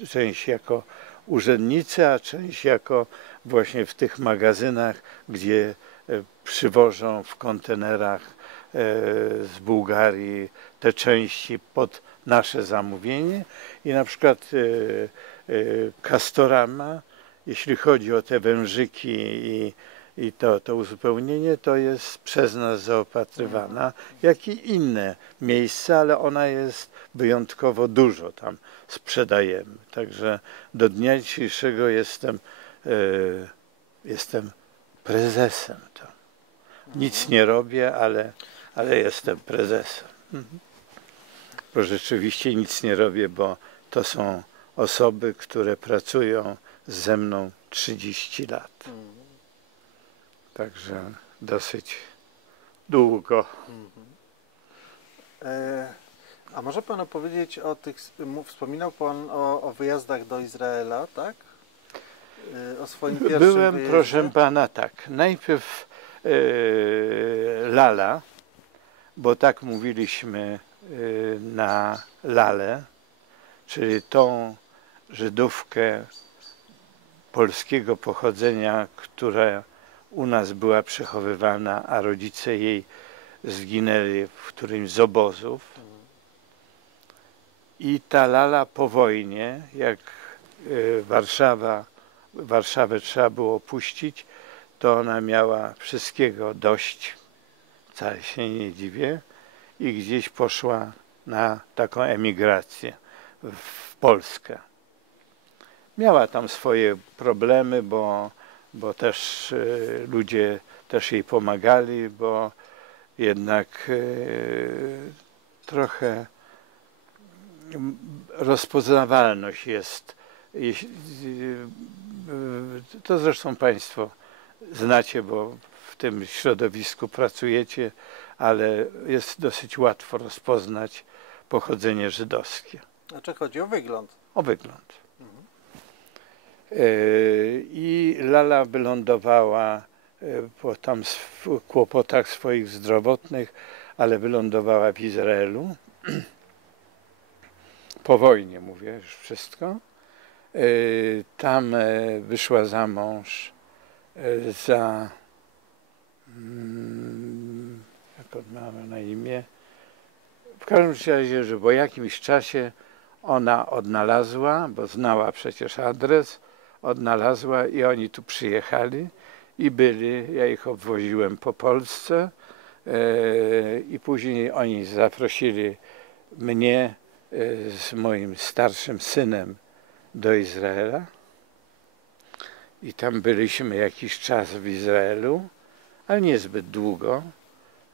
część jako urzędnicy, a część jako właśnie w tych magazynach, gdzie przywożą w kontenerach z Bułgarii te części pod nasze zamówienie. I na przykład Castorama, jeśli chodzi o te wężyki i to uzupełnienie, to jest przez nas zaopatrywana, jak i inne miejsca, ale ona jest wyjątkowo dużo tam sprzedajemy. Także do dnia dzisiejszego jestem prezesem tam. Nic nie robię, ale jestem prezesem. Bo rzeczywiście nic nie robię, bo to są osoby, które pracują ze mną 30 lat. Także dosyć długo. A może Pan opowiedzieć o tych, wspominał Pan o wyjazdach do Izraela, tak? O swoim pierwszym Byłem, wyjeździe. proszę Pana, tak. Najpierw Lala, bo tak mówiliśmy na Lalę, czyli tą Żydówkę polskiego pochodzenia, która u nas była przechowywana, a rodzice jej zginęli w którymś z obozów. I ta Lala po wojnie, jak Warszawę trzeba było opuścić, to ona miała wszystkiego dość, wcale się nie dziwię, i gdzieś poszła na taką emigrację w Polskę. Miała tam swoje problemy, bo też ludzie też jej pomagali, bo jednak trochę rozpoznawalność jest. To zresztą Państwo znacie, bo w tym środowisku pracujecie, ale jest dosyć łatwo rozpoznać pochodzenie żydowskie. Znaczy chodzi o wygląd. O wygląd. I Lala wylądowała po tam kłopotach swoich zdrowotnych, ale wylądowała w Izraelu. Po wojnie mówię już wszystko. Tam wyszła za mąż za, jak on miała na imię, w każdym razie, że po jakimś czasie ona odnalazła, bo znała przecież adres, odnalazła i oni tu przyjechali i byli, ja ich obwoziłem po Polsce i później oni zaprosili mnie z moim starszym synem do Izraela i tam byliśmy jakiś czas w Izraelu, ale niezbyt długo.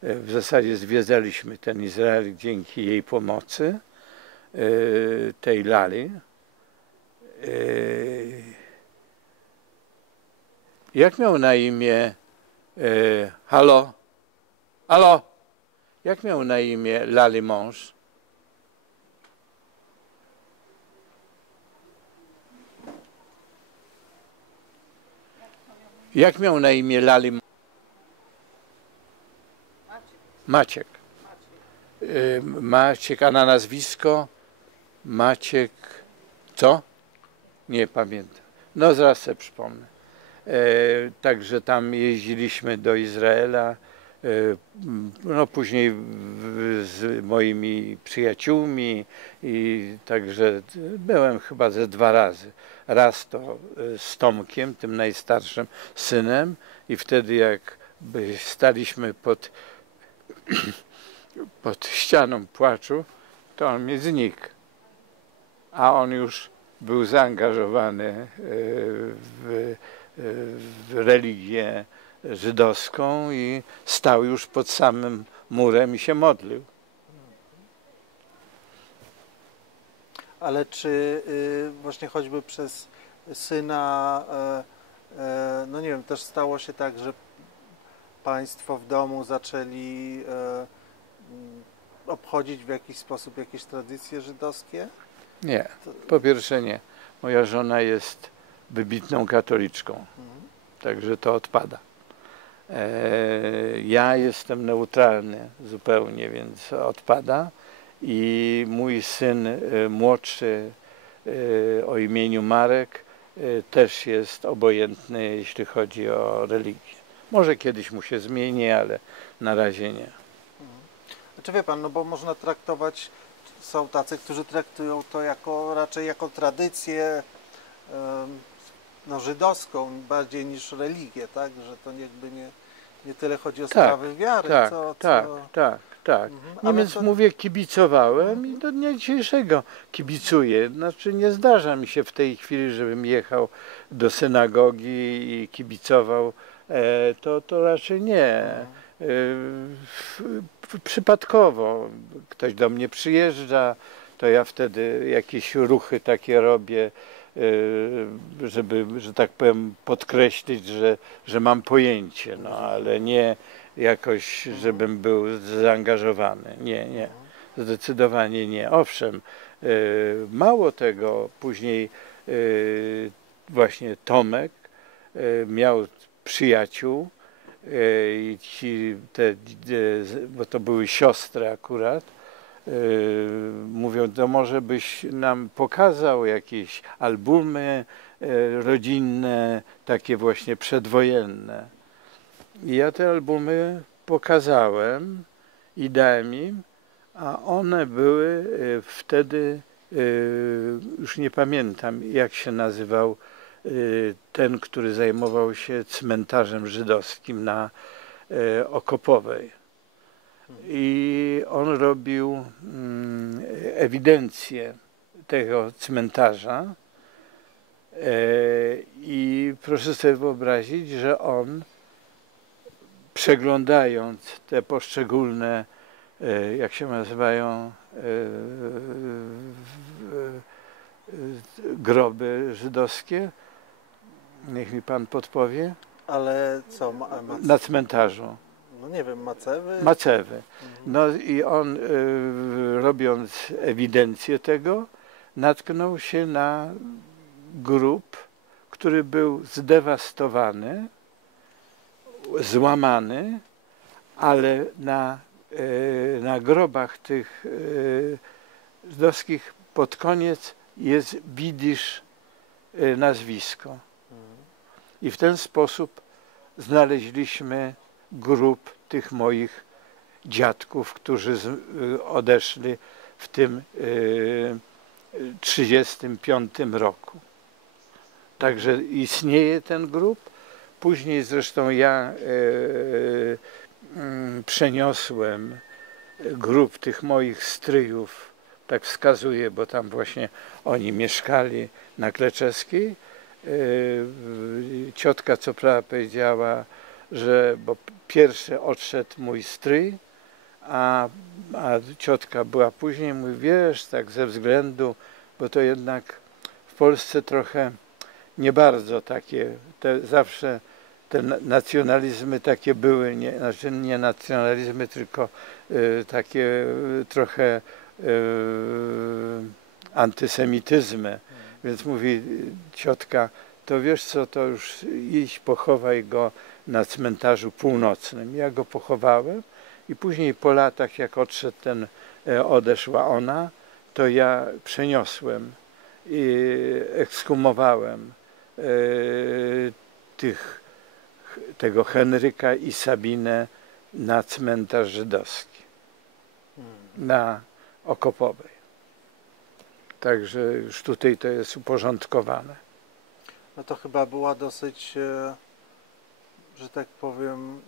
W zasadzie zwiedzaliśmy ten Izrael dzięki jej pomocy, tej Lali. Jak miał na imię, halo? Halo? Jak miał na imię Lali mąż? Jak miał na imię Lali mąż? Maciek. Maciek, a na nazwisko? Maciek, co? Nie pamiętam. No zaraz sobie przypomnę. Także tam jeździliśmy do Izraela, no później z moimi przyjaciółmi i także byłem chyba ze 2 razy. Raz to z Tomkiem, tym najstarszym synem i wtedy jak staliśmy pod ścianą płaczu, to on mi znikł, a on już był zaangażowany w religię żydowską i stał już pod samym murem i się modlił. Ale czy właśnie choćby przez syna, no nie wiem, też stało się tak, że Państwo w domu zaczęli obchodzić w jakiś sposób jakieś tradycje żydowskie? Nie, po pierwsze nie. Moja żona jest wybitną katoliczką, także to odpada. Ja jestem neutralny zupełnie, więc odpada. I mój syn młodszy o imieniu Marek też jest obojętny, jeśli chodzi o religię. Może kiedyś mu się zmieni, ale na razie nie. Znaczy wie Pan, no bo można traktować, są tacy, którzy traktują to raczej jako tradycję no, żydowską bardziej niż religię, tak? Że to jakby nie tyle chodzi o sprawy wiary, Tak. Ale Więc to... mówię, kibicowałem i do dnia dzisiejszego kibicuję. Znaczy nie zdarza mi się w tej chwili, żebym jechał do synagogi i kibicował. To raczej nie. Przypadkowo ktoś do mnie przyjeżdża, to ja wtedy jakieś ruchy takie robię, żeby, że tak powiem, podkreślić, że mam pojęcie, no ale nie jakoś, żebym był zaangażowany. Nie, zdecydowanie nie. Owszem, mało tego, później właśnie Tomek miał przyjaciół, bo to były siostry akurat, mówią, to może byś nam pokazał jakieś albumy rodzinne, takie właśnie przedwojenne. I ja te albumy pokazałem i dałem im, a one były wtedy już nie pamiętam, jak się nazywał ten, który zajmował się cmentarzem żydowskim na Okopowej. I on robił ewidencję tego cmentarza i proszę sobie wyobrazić, że on, przeglądając te poszczególne, jak się nazywają, groby żydowskie, niech mi pan podpowie, Ale co, na cmentarzu. no nie wiem, macewy? Macewy. No i on, robiąc ewidencję tego, natknął się na grób, który był zdewastowany, złamany, ale na grobach tych żydowskich pod koniec jest widzisz nazwisko. I w ten sposób znaleźliśmy grób tych moich dziadków, którzy odeszli w tym 1935 roku. Także istnieje ten grób. Później zresztą ja przeniosłem grób tych moich stryjów, tak wskazuję, bo tam właśnie oni mieszkali na Kleczeskiej. Ciotka co prawda powiedziała, że bo pierwszy odszedł mój stryj, a ciotka była później, mówi, wiesz, tak ze względu, bo to jednak w Polsce trochę nie bardzo takie, zawsze te nacjonalizmy takie były, znaczy nie nacjonalizmy, tylko takie trochę antysemityzmy. Więc mówi ciotka, to wiesz co, to już idź pochowaj go na cmentarzu północnym. Ja go pochowałem i później po latach, jak odeszła ona, to ja przeniosłem i ekshumowałem tego Henryka i Sabinę na cmentarz żydowski, na Okopowej. Także już tutaj to jest uporządkowane. No to chyba była dosyć, że tak powiem,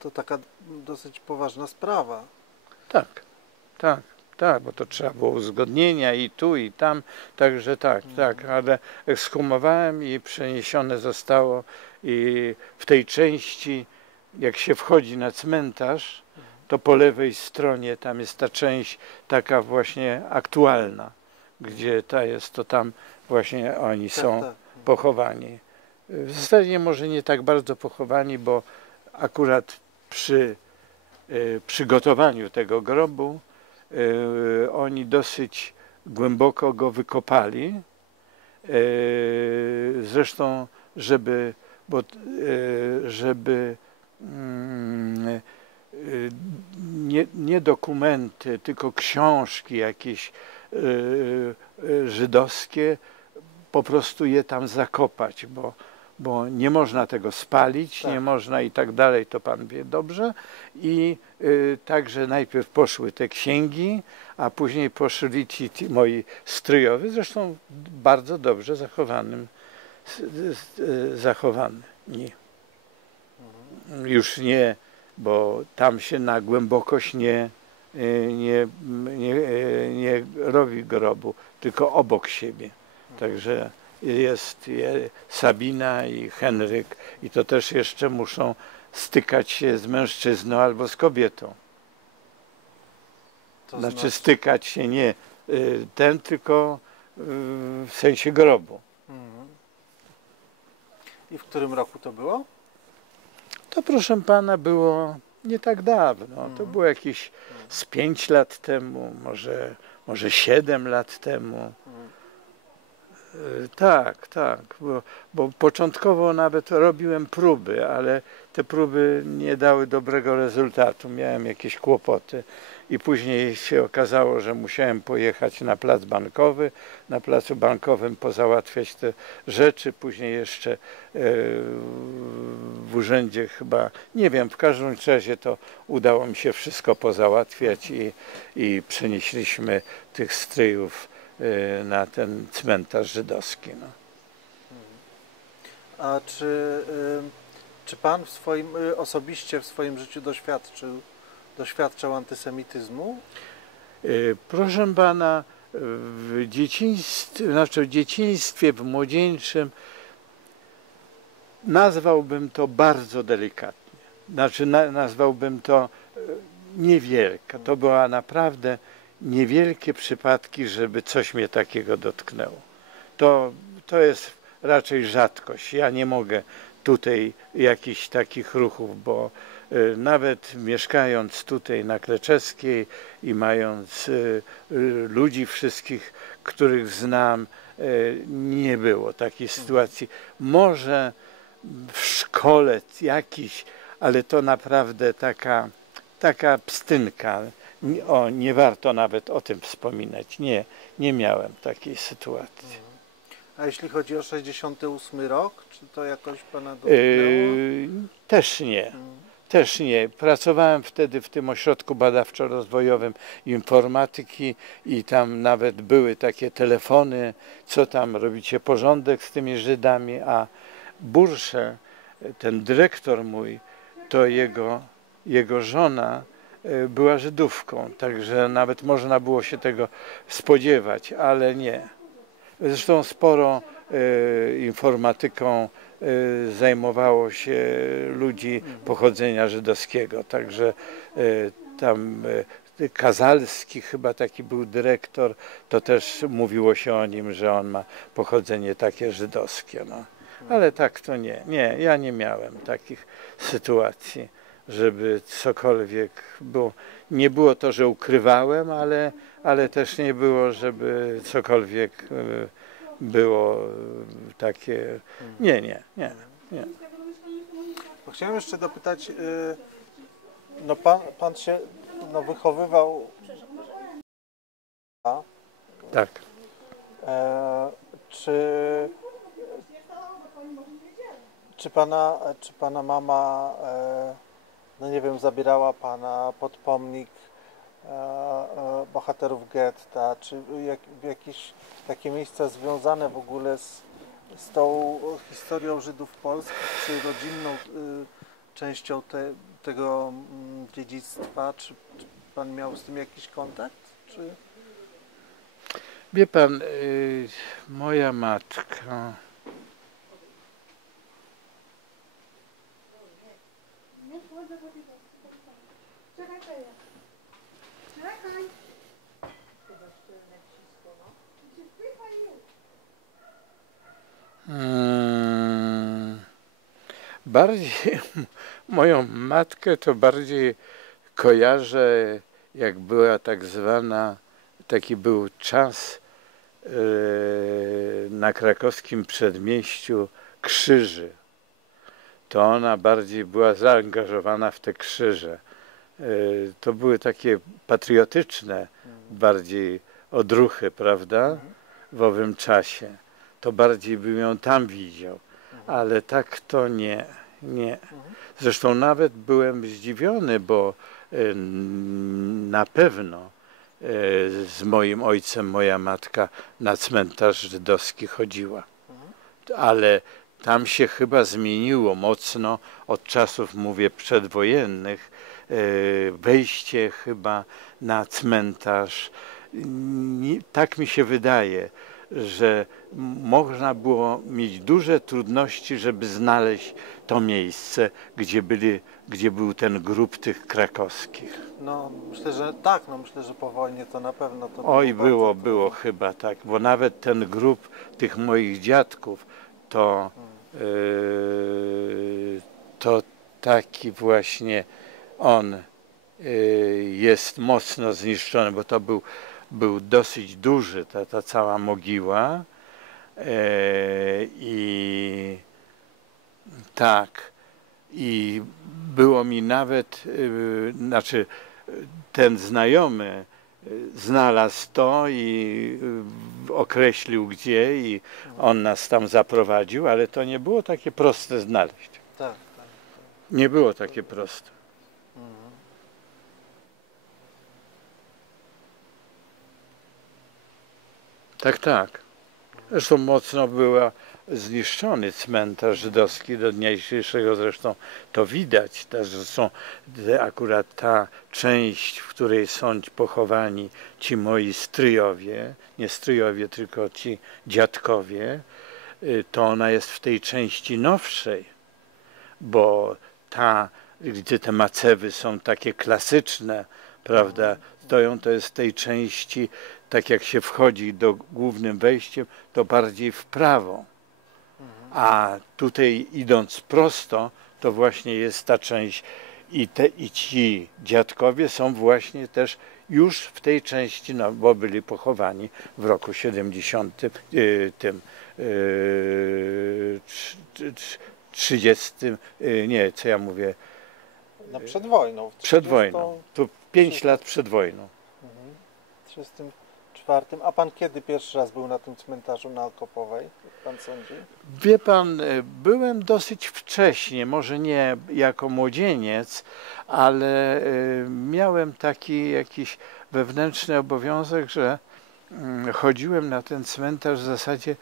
to taka dosyć poważna sprawa. Tak, bo to trzeba było uzgodnienia i tu, i tam, także tak, ale ekshumowałem i przeniesione zostało i w tej części, jak się wchodzi na cmentarz, to po lewej stronie tam jest ta część taka właśnie aktualna, gdzie to tam właśnie oni są pochowani. W zasadzie może nie tak bardzo pochowani, bo akurat przy przygotowaniu tego grobu oni dosyć głęboko go wykopali. Zresztą, żeby nie dokumenty, tylko książki jakieś żydowskie, po prostu je tam zakopać, bo nie można tego spalić, nie można i tak dalej, to pan wie dobrze. I także najpierw poszły te księgi, a później poszli ci moi stryjowie, zresztą bardzo dobrze zachowani. Już nie, bo tam się na głębokość nie robi grobu, tylko obok siebie. Także jest Sabina i Henryk i to też jeszcze muszą stykać się z mężczyzną albo z kobietą. To znaczy stykać się nie tylko w sensie grobu. I w którym roku to było? To proszę pana było nie tak dawno. To było jakieś z 5 lat temu, może 7 lat temu. Tak, tak, bo początkowo nawet robiłem próby, ale te próby nie dały dobrego rezultatu. Miałem jakieś kłopoty i później się okazało, że musiałem pojechać na plac bankowy, na placu bankowym pozałatwiać te rzeczy, później jeszcze w urzędzie chyba, nie wiem, w każdym razie to udało mi się wszystko pozałatwiać i przenieśliśmy tych stryjów na ten cmentarz żydowski. No. A czy pan osobiście w swoim życiu doświadczał antysemityzmu? Proszę pana, w dzieciństwie, w młodzieńczym nazwałbym to bardzo delikatnie. Nazwałbym to niewielka. To była naprawdę niewielkie przypadki, żeby coś mnie takiego dotknęło. To jest raczej rzadkość. Ja nie mogę tutaj jakichś takich ruchów, bo nawet mieszkając tutaj na Kleczewskiej i mając ludzi wszystkich, których znam, nie było takiej sytuacji. Może w szkole jakiś, ale to naprawdę taka pstynka. Nie warto nawet o tym wspominać. Nie miałem takiej sytuacji. A jeśli chodzi o 68 rok, czy to jakoś pana dotknęło? Też nie. Też nie. Pracowałem wtedy w tym ośrodku badawczo-rozwojowym informatyki i tam nawet były takie telefony, co tam robicie porządek z tymi Żydami, a Bursze, ten dyrektor mój, to jego żona była Żydówką, także nawet można było się tego spodziewać, ale nie. Zresztą sporo informatyką zajmowało się ludzi pochodzenia żydowskiego, także tam Kazalski chyba taki był dyrektor, to też mówiło się o nim, że on ma pochodzenie takie żydowskie. No. Ale tak to nie, ja nie miałem takich sytuacji, żeby cokolwiek było. Nie było to, że ukrywałem, ale też nie było, żeby cokolwiek było takie. Nie. Bo chciałem jeszcze dopytać, no pan się wychowywał. Tak. Czy pana mama, no nie wiem, zabierała pana pod pomnik bohaterów getta, czy jakieś takie miejsca związane w ogóle z tą historią Żydów polskich, czy rodzinną częścią tego dziedzictwa? Czy pan miał z tym jakiś kontakt? Czy... Wie pan, moja matka bardziej moją matkę to bardziej kojarzę, jak była tak zwana, taki był czas na krakowskim przedmieściu krzyży. To ona bardziej była zaangażowana w te krzyże. To były takie patriotyczne bardziej odruchy, prawda, w owym czasie. To bardziej bym ją tam widział, ale tak to nie. Zresztą nawet byłem zdziwiony, bo na pewno z moim ojcem moja matka na cmentarz żydowski chodziła. Ale tam się chyba zmieniło mocno od czasów, mówię, przedwojennych, wejście chyba na cmentarz. Tak mi się wydaje, że można było mieć duże trudności, żeby znaleźć to miejsce, gdzie był ten grób tych krakowskich. No myślę, że tak, myślę, że po wojnie to na pewno to Oj, było chyba tak, bo nawet ten grób tych moich dziadków to taki właśnie on jest mocno zniszczony, bo to był dosyć duży, ta cała mogiła, I tak, i było mi nawet, znaczy ten znajomy znalazł to i określił gdzie i on nas tam zaprowadził, ale to nie było takie proste znaleźć. Tak. Nie było takie proste. Mhm. Tak, tak. Zresztą mocno był zniszczony cmentarz żydowski do dnia dzisiejszego, zresztą to widać. Zresztą akurat ta część, w której są pochowani ci moi stryjowie, nie stryjowie, tylko ci dziadkowie, to ona jest w tej części nowszej, bo ta, gdzie te macewy są takie klasyczne, prawda, stoją, to jest w tej części, tak jak się wchodzi do głównym wejściem, to bardziej w prawo. A tutaj idąc prosto, to właśnie jest ta część i ci dziadkowie są właśnie też już w tej części, no bo byli pochowani w roku 70, 30, nie, co ja mówię, No przed wojną. przed wojną, to 5 lat przed wojną. W 1934. A pan kiedy pierwszy raz był na tym cmentarzu na Okopowej, pan sądzi? Wie pan, byłem dosyć wcześnie, może nie jako młodzieniec, ale miałem taki jakiś wewnętrzny obowiązek, że chodziłem na ten cmentarz w zasadzie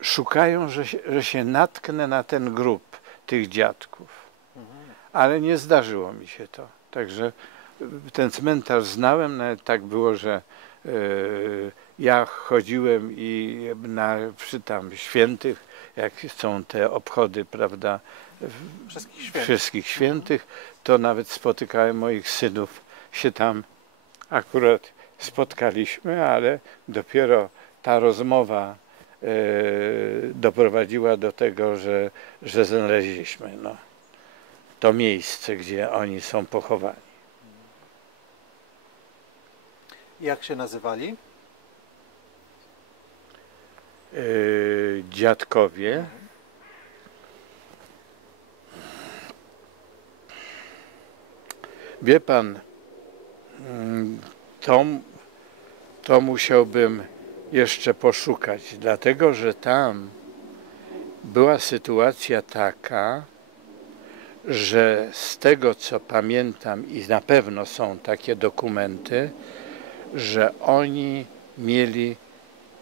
szukając, że się natknę na ten grób tych dziadków. Ale nie zdarzyło mi się to. Także ten cmentarz znałem, nawet tak było, że ja chodziłem i przy tam świętych, jak są te obchody, prawda, wszystkich świętych, to nawet spotykałem moich synów, się tam akurat spotkaliśmy, ale dopiero ta rozmowa doprowadziła do tego, że znaleźliśmy to miejsce, gdzie oni są pochowani. Jak się nazywali? Dziadkowie. Wie pan, to musiałbym jeszcze poszukać, dlatego że tam była sytuacja taka, że z tego co pamiętam i na pewno są takie dokumenty, że oni mieli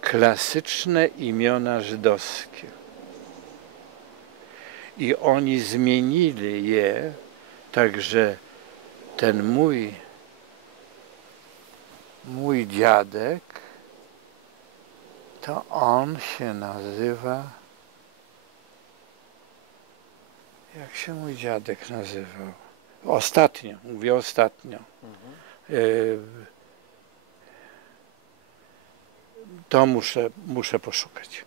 klasyczne imiona żydowskie i oni zmienili je, także ten mój dziadek, to on się nazywa, jak się mój dziadek nazywał? Ostatnio, mówię ostatnio. To muszę poszukać.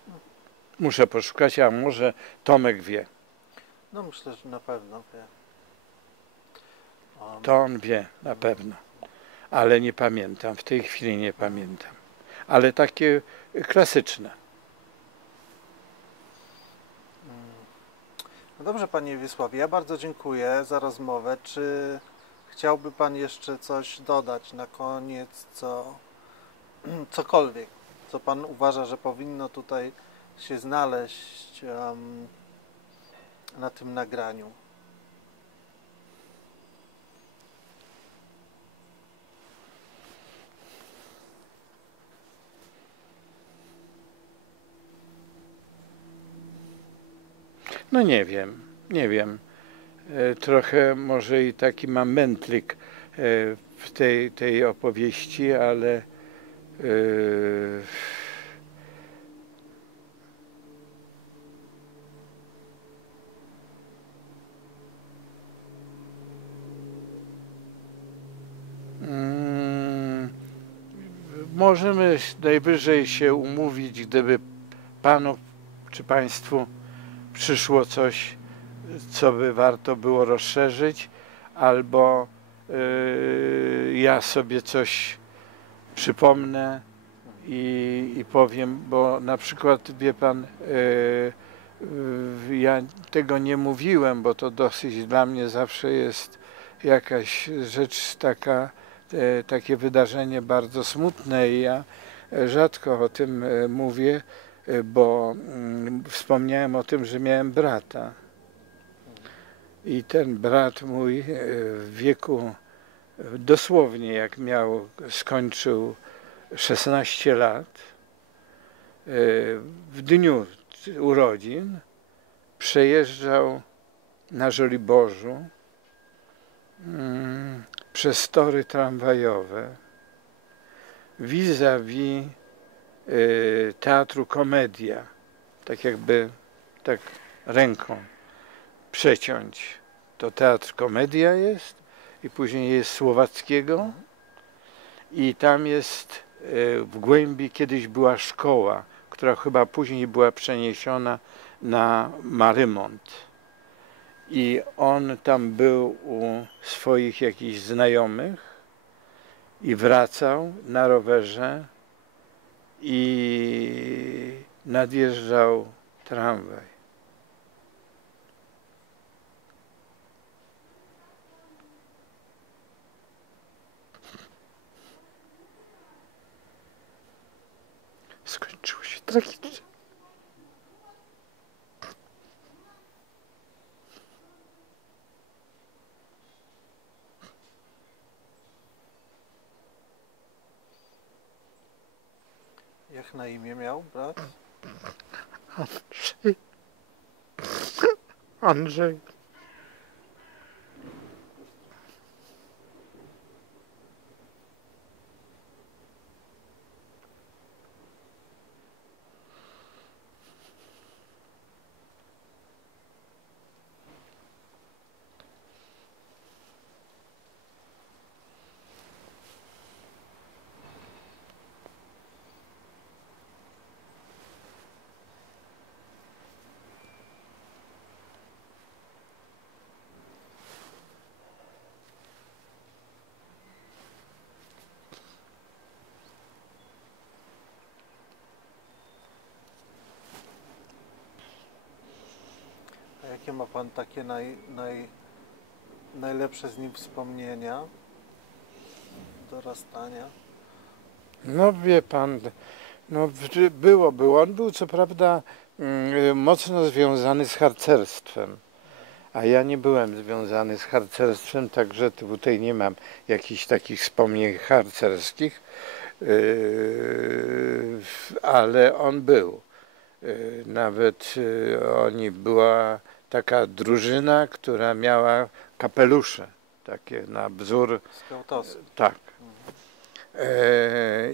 Muszę poszukać, a może Tomek wie. No myślę, że na pewno wie. To on wie, na pewno. Ale nie pamiętam, w tej chwili nie pamiętam. Ale takie klasyczne. No dobrze, panie Wiesławie, ja bardzo dziękuję za rozmowę. Czy chciałby pan jeszcze coś dodać na koniec, cokolwiek, co pan uważa, że powinno tutaj się znaleźć na tym nagraniu? No nie wiem. Trochę może i taki mam mętlik w tej opowieści, ale możemy najwyżej się umówić, gdyby panu czy państwu przyszło coś, co by warto było rozszerzyć, albo ja sobie coś przypomnę i powiem, bo na przykład, wie pan, ja tego nie mówiłem, bo to dosyć dla mnie zawsze jest jakaś rzecz taka, takie wydarzenie bardzo smutne i ja rzadko o tym mówię, bo wspomniałem o tym, że miałem brata. I ten brat mój w wieku, dosłownie jak skończył 16 lat, w dniu urodzin przejeżdżał na Żoliborzu przez tory tramwajowe vis-a-vis Teatru Komedia, tak jakby tak ręką przeciąć. To Teatr Komedia jest i później jest Słowackiego i tam jest w głębi kiedyś była szkoła, która chyba później była przeniesiona na Marymont. I on tam był u swoich jakichś znajomych i wracał na rowerze i nadjeżdżał tramwaj. Skończyło się tragicznie. Jak na imię miał brat? Andrzej. Andrzej. A jakie ma pan takie najlepsze z nim wspomnienia dorastania? No wie pan, no było. On był co prawda mocno związany z harcerstwem, a ja nie byłem związany z harcerstwem, także tutaj nie mam jakichś takich wspomnień harcerskich, ale on był. Nawet była taka drużyna, która miała kapelusze, takie na wzór. Skautowski. Tak.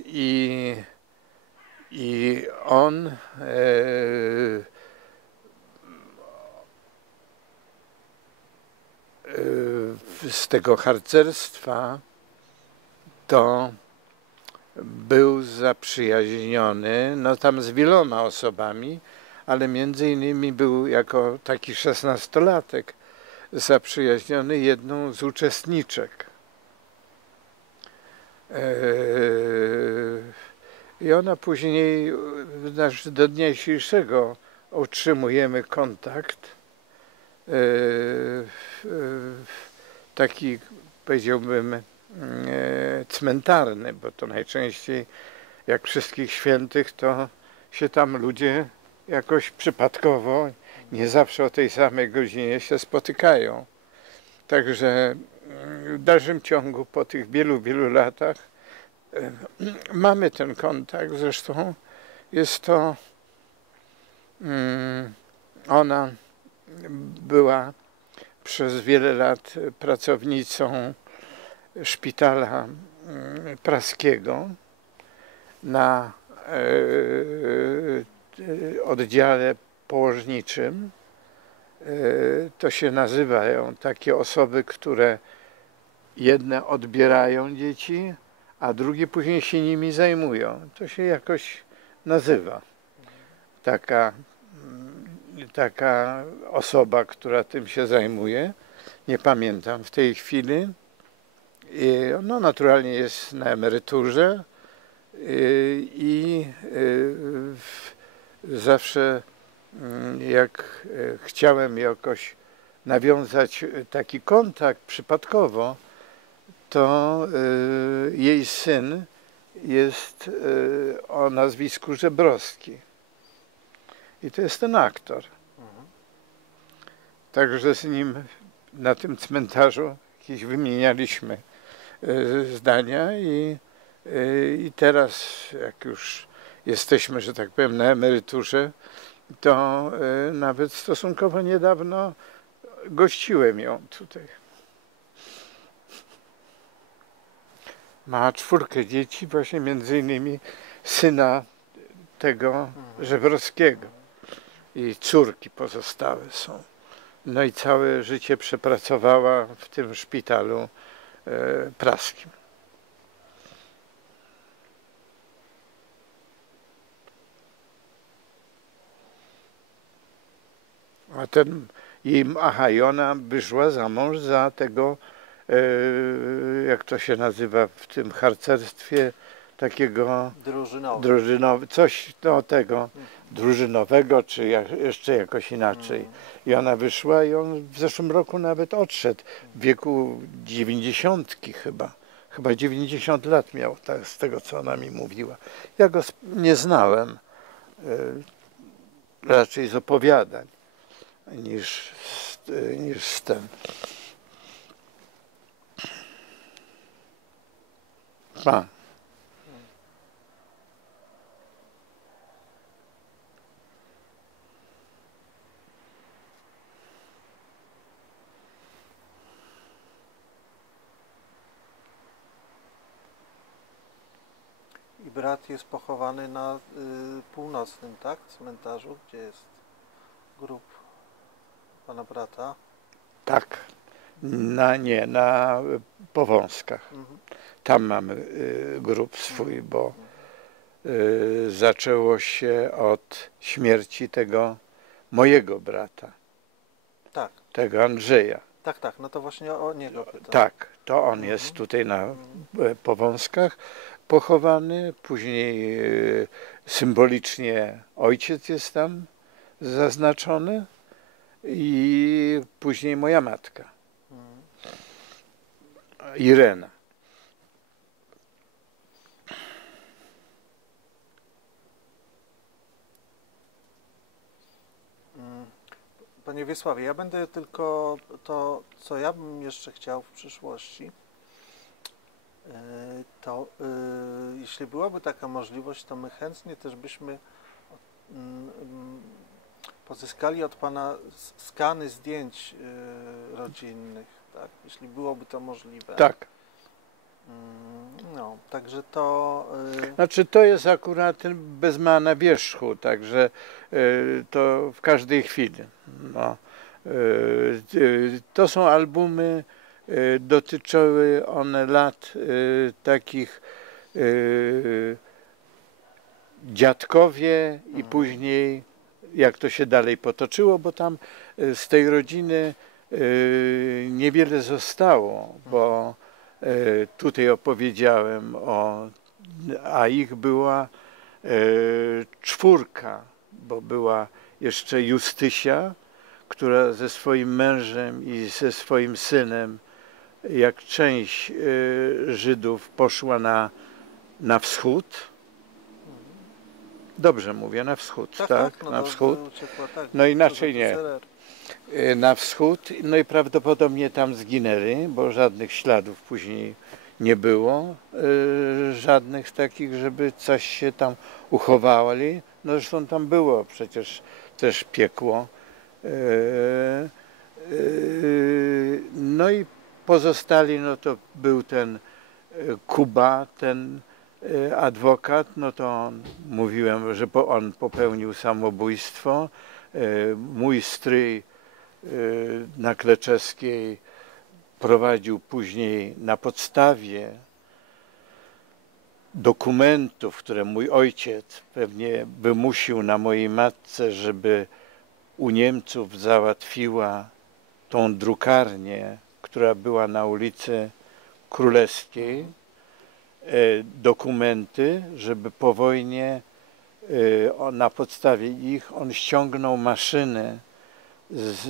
I on z tego harcerstwa to był zaprzyjaźniony, no tam z wieloma osobami, ale między innymi był jako taki 16-latek zaprzyjaźniony jedną z uczestniczek. I ona później, znaczy do dnia dzisiejszego utrzymujemy kontakt, taki powiedziałbym cmentarny, bo to najczęściej jak wszystkich świętych to się tam ludzie jakoś przypadkowo, nie zawsze o tej samej godzinie się spotykają. Także w dalszym ciągu po tych wielu latach mamy ten kontakt. Zresztą jest to, ona była przez wiele lat pracownicą szpitala praskiego na oddziale położniczym. To się nazywają takie osoby, które jedne odbierają dzieci, a drugie później się nimi zajmują. To się jakoś nazywa. Taka osoba, która tym się zajmuje. Nie pamiętam w tej chwili. No naturalnie jest na emeryturze I zawsze jak chciałem jakoś nawiązać taki kontakt przypadkowo, to jej syn jest o nazwisku Żebrowski. I to jest ten aktor. Także z nim na tym cmentarzu jakieś wymienialiśmy zdania i teraz, jak już jesteśmy, że tak powiem, na emeryturze, to nawet stosunkowo niedawno gościłem ją tutaj. Ma 4 dzieci, właśnie między innymi syna tego Żebrowskiego i córki pozostałe są. No i całe życie przepracowała w tym szpitalu praskim. A i ona wyszła za mąż za tego, jak to się nazywa w tym harcerstwie, takiego coś tego drużynowego, czy jeszcze jakoś inaczej. I ona wyszła i on w zeszłym roku nawet odszedł w wieku 90 chyba 90 lat miał, tak, z tego co ona mi mówiła. Ja go nie znałem, raczej z opowiadań niż z tym. I brat jest pochowany na północnym, tak? Cmentarzu, gdzie jest grób pana brata. Tak, na Powązkach. Tam mamy grób swój, bo zaczęło się od śmierci tego mojego brata, tak, tego Andrzeja. Tak, tak, no to właśnie o niego pytam. Tak, to on jest tutaj na Powązkach pochowany, później symbolicznie ojciec jest tam zaznaczony i później moja matka, Irena. Panie Wiesławie, ja będę tylko to, co ja bym jeszcze chciał w przyszłości, to jeśli byłaby taka możliwość, to my chętnie też byśmy pozyskali od Pana skany zdjęć rodzinnych, tak? Jeśli byłoby to możliwe. Tak. No, także to... Znaczy to jest akurat bez ma na wierzchu, także to w każdej chwili. No. To są albumy, dotyczyły one lat takich dziadkowie i później jak to się dalej potoczyło, bo tam z tej rodziny niewiele zostało, bo tutaj opowiedziałem a ich była 4, bo była jeszcze Justysia, która ze swoim mężem i ze swoim synem, jak część Żydów, poszła na wschód. Dobrze mówię, na wschód, tak? No na wschód. Uciekła, tak, no inaczej nie. Na wschód, no i prawdopodobnie tam zginęli, bo żadnych śladów później nie było, żadnych takich, żeby coś się tam uchowali. No zresztą tam było przecież też piekło. No i pozostali, no to był ten Kuba, ten adwokat, no to on, mówiłem, że on popełnił samobójstwo. Mój stryj na Kleczeskiej prowadził później na podstawie dokumentów, które mój ojciec pewnie wymusił na mojej matce, żeby u Niemców załatwiła tą drukarnię, która była na ulicy Królewskiej. dokumenty, żeby po wojnie na podstawie ich on ściągnął maszyny z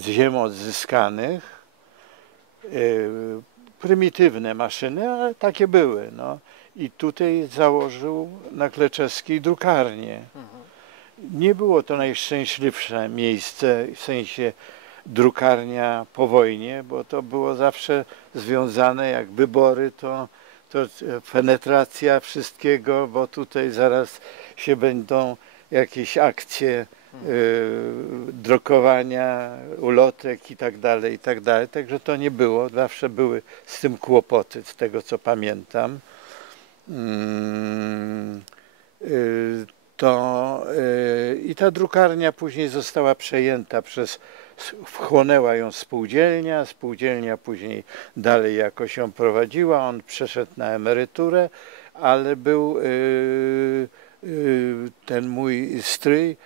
ziem odzyskanych, prymitywne maszyny, ale takie były. No. I tutaj założył na Kleczeskiej drukarnię. Nie było to najszczęśliwsze miejsce, w sensie drukarnia po wojnie, bo to było zawsze związane, jak wybory, to penetracja wszystkiego, bo tutaj zaraz się będą jakieś akcje drukowania, ulotek i tak dalej, i tak dalej. Także to nie było, zawsze były z tym kłopoty, z tego co pamiętam. I ta drukarnia później została przejęta wchłonęła ją spółdzielnia później dalej jakoś ją prowadziła, on przeszedł na emeryturę, ale był ten mój stryj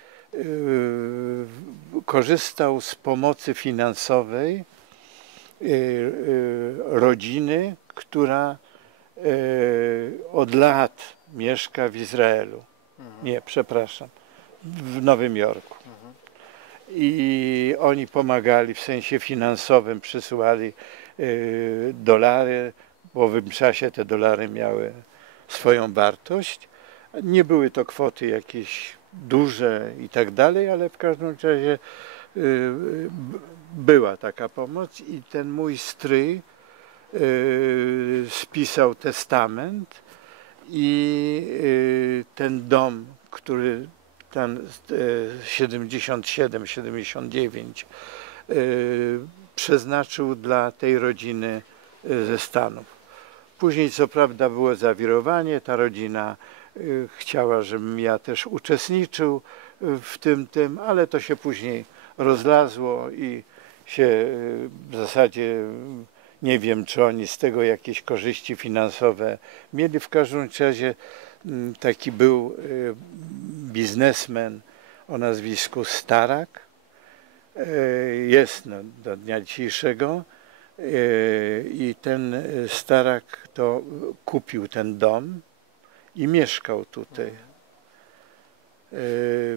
korzystał z pomocy finansowej rodziny, która od lat mieszka w Izraelu. Nie, przepraszam, w Nowym Jorku. I oni pomagali w sensie finansowym, przysyłali dolary. W owym czasie te dolary miały swoją wartość. Nie były to kwoty jakieś duże i tak dalej, ale w każdym razie była taka pomoc i ten mój stryj spisał testament i ten dom, który tam 77-79 przeznaczył dla tej rodziny ze Stanów. Później co prawda było zawirowanie, ta rodzina chciała, żebym ja też uczestniczył w tym, ale to się później rozlazło i się w zasadzie nie wiem, czy oni z tego jakieś korzyści finansowe mieli. W każdym razie taki był biznesmen o nazwisku Starak, jest do dnia dzisiejszego i ten Starak to kupił ten dom i mieszkał tutaj.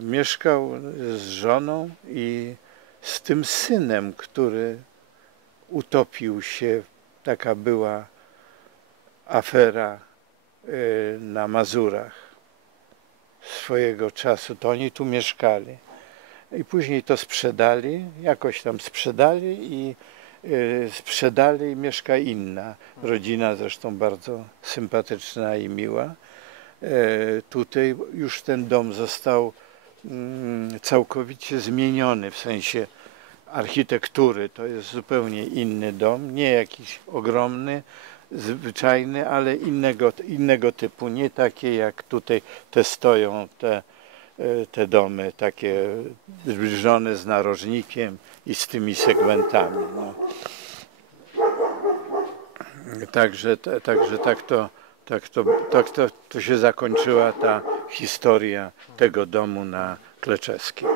Mieszkał z żoną i z tym synem, który utopił się, taka była afera na Mazurach swojego czasu, to oni tu mieszkali i później to sprzedali, jakoś tam sprzedali i mieszka inna rodzina, zresztą bardzo sympatyczna i miła. Tutaj już ten dom został całkowicie zmieniony w sensie architektury, to jest zupełnie inny dom, nie jakiś ogromny, zwyczajny, ale innego typu, nie takie jak tutaj te stoją, te domy takie zbliżone z narożnikiem i z tymi segmentami. No. Także tak to się zakończyła ta historia tego domu na Kleczeskiej.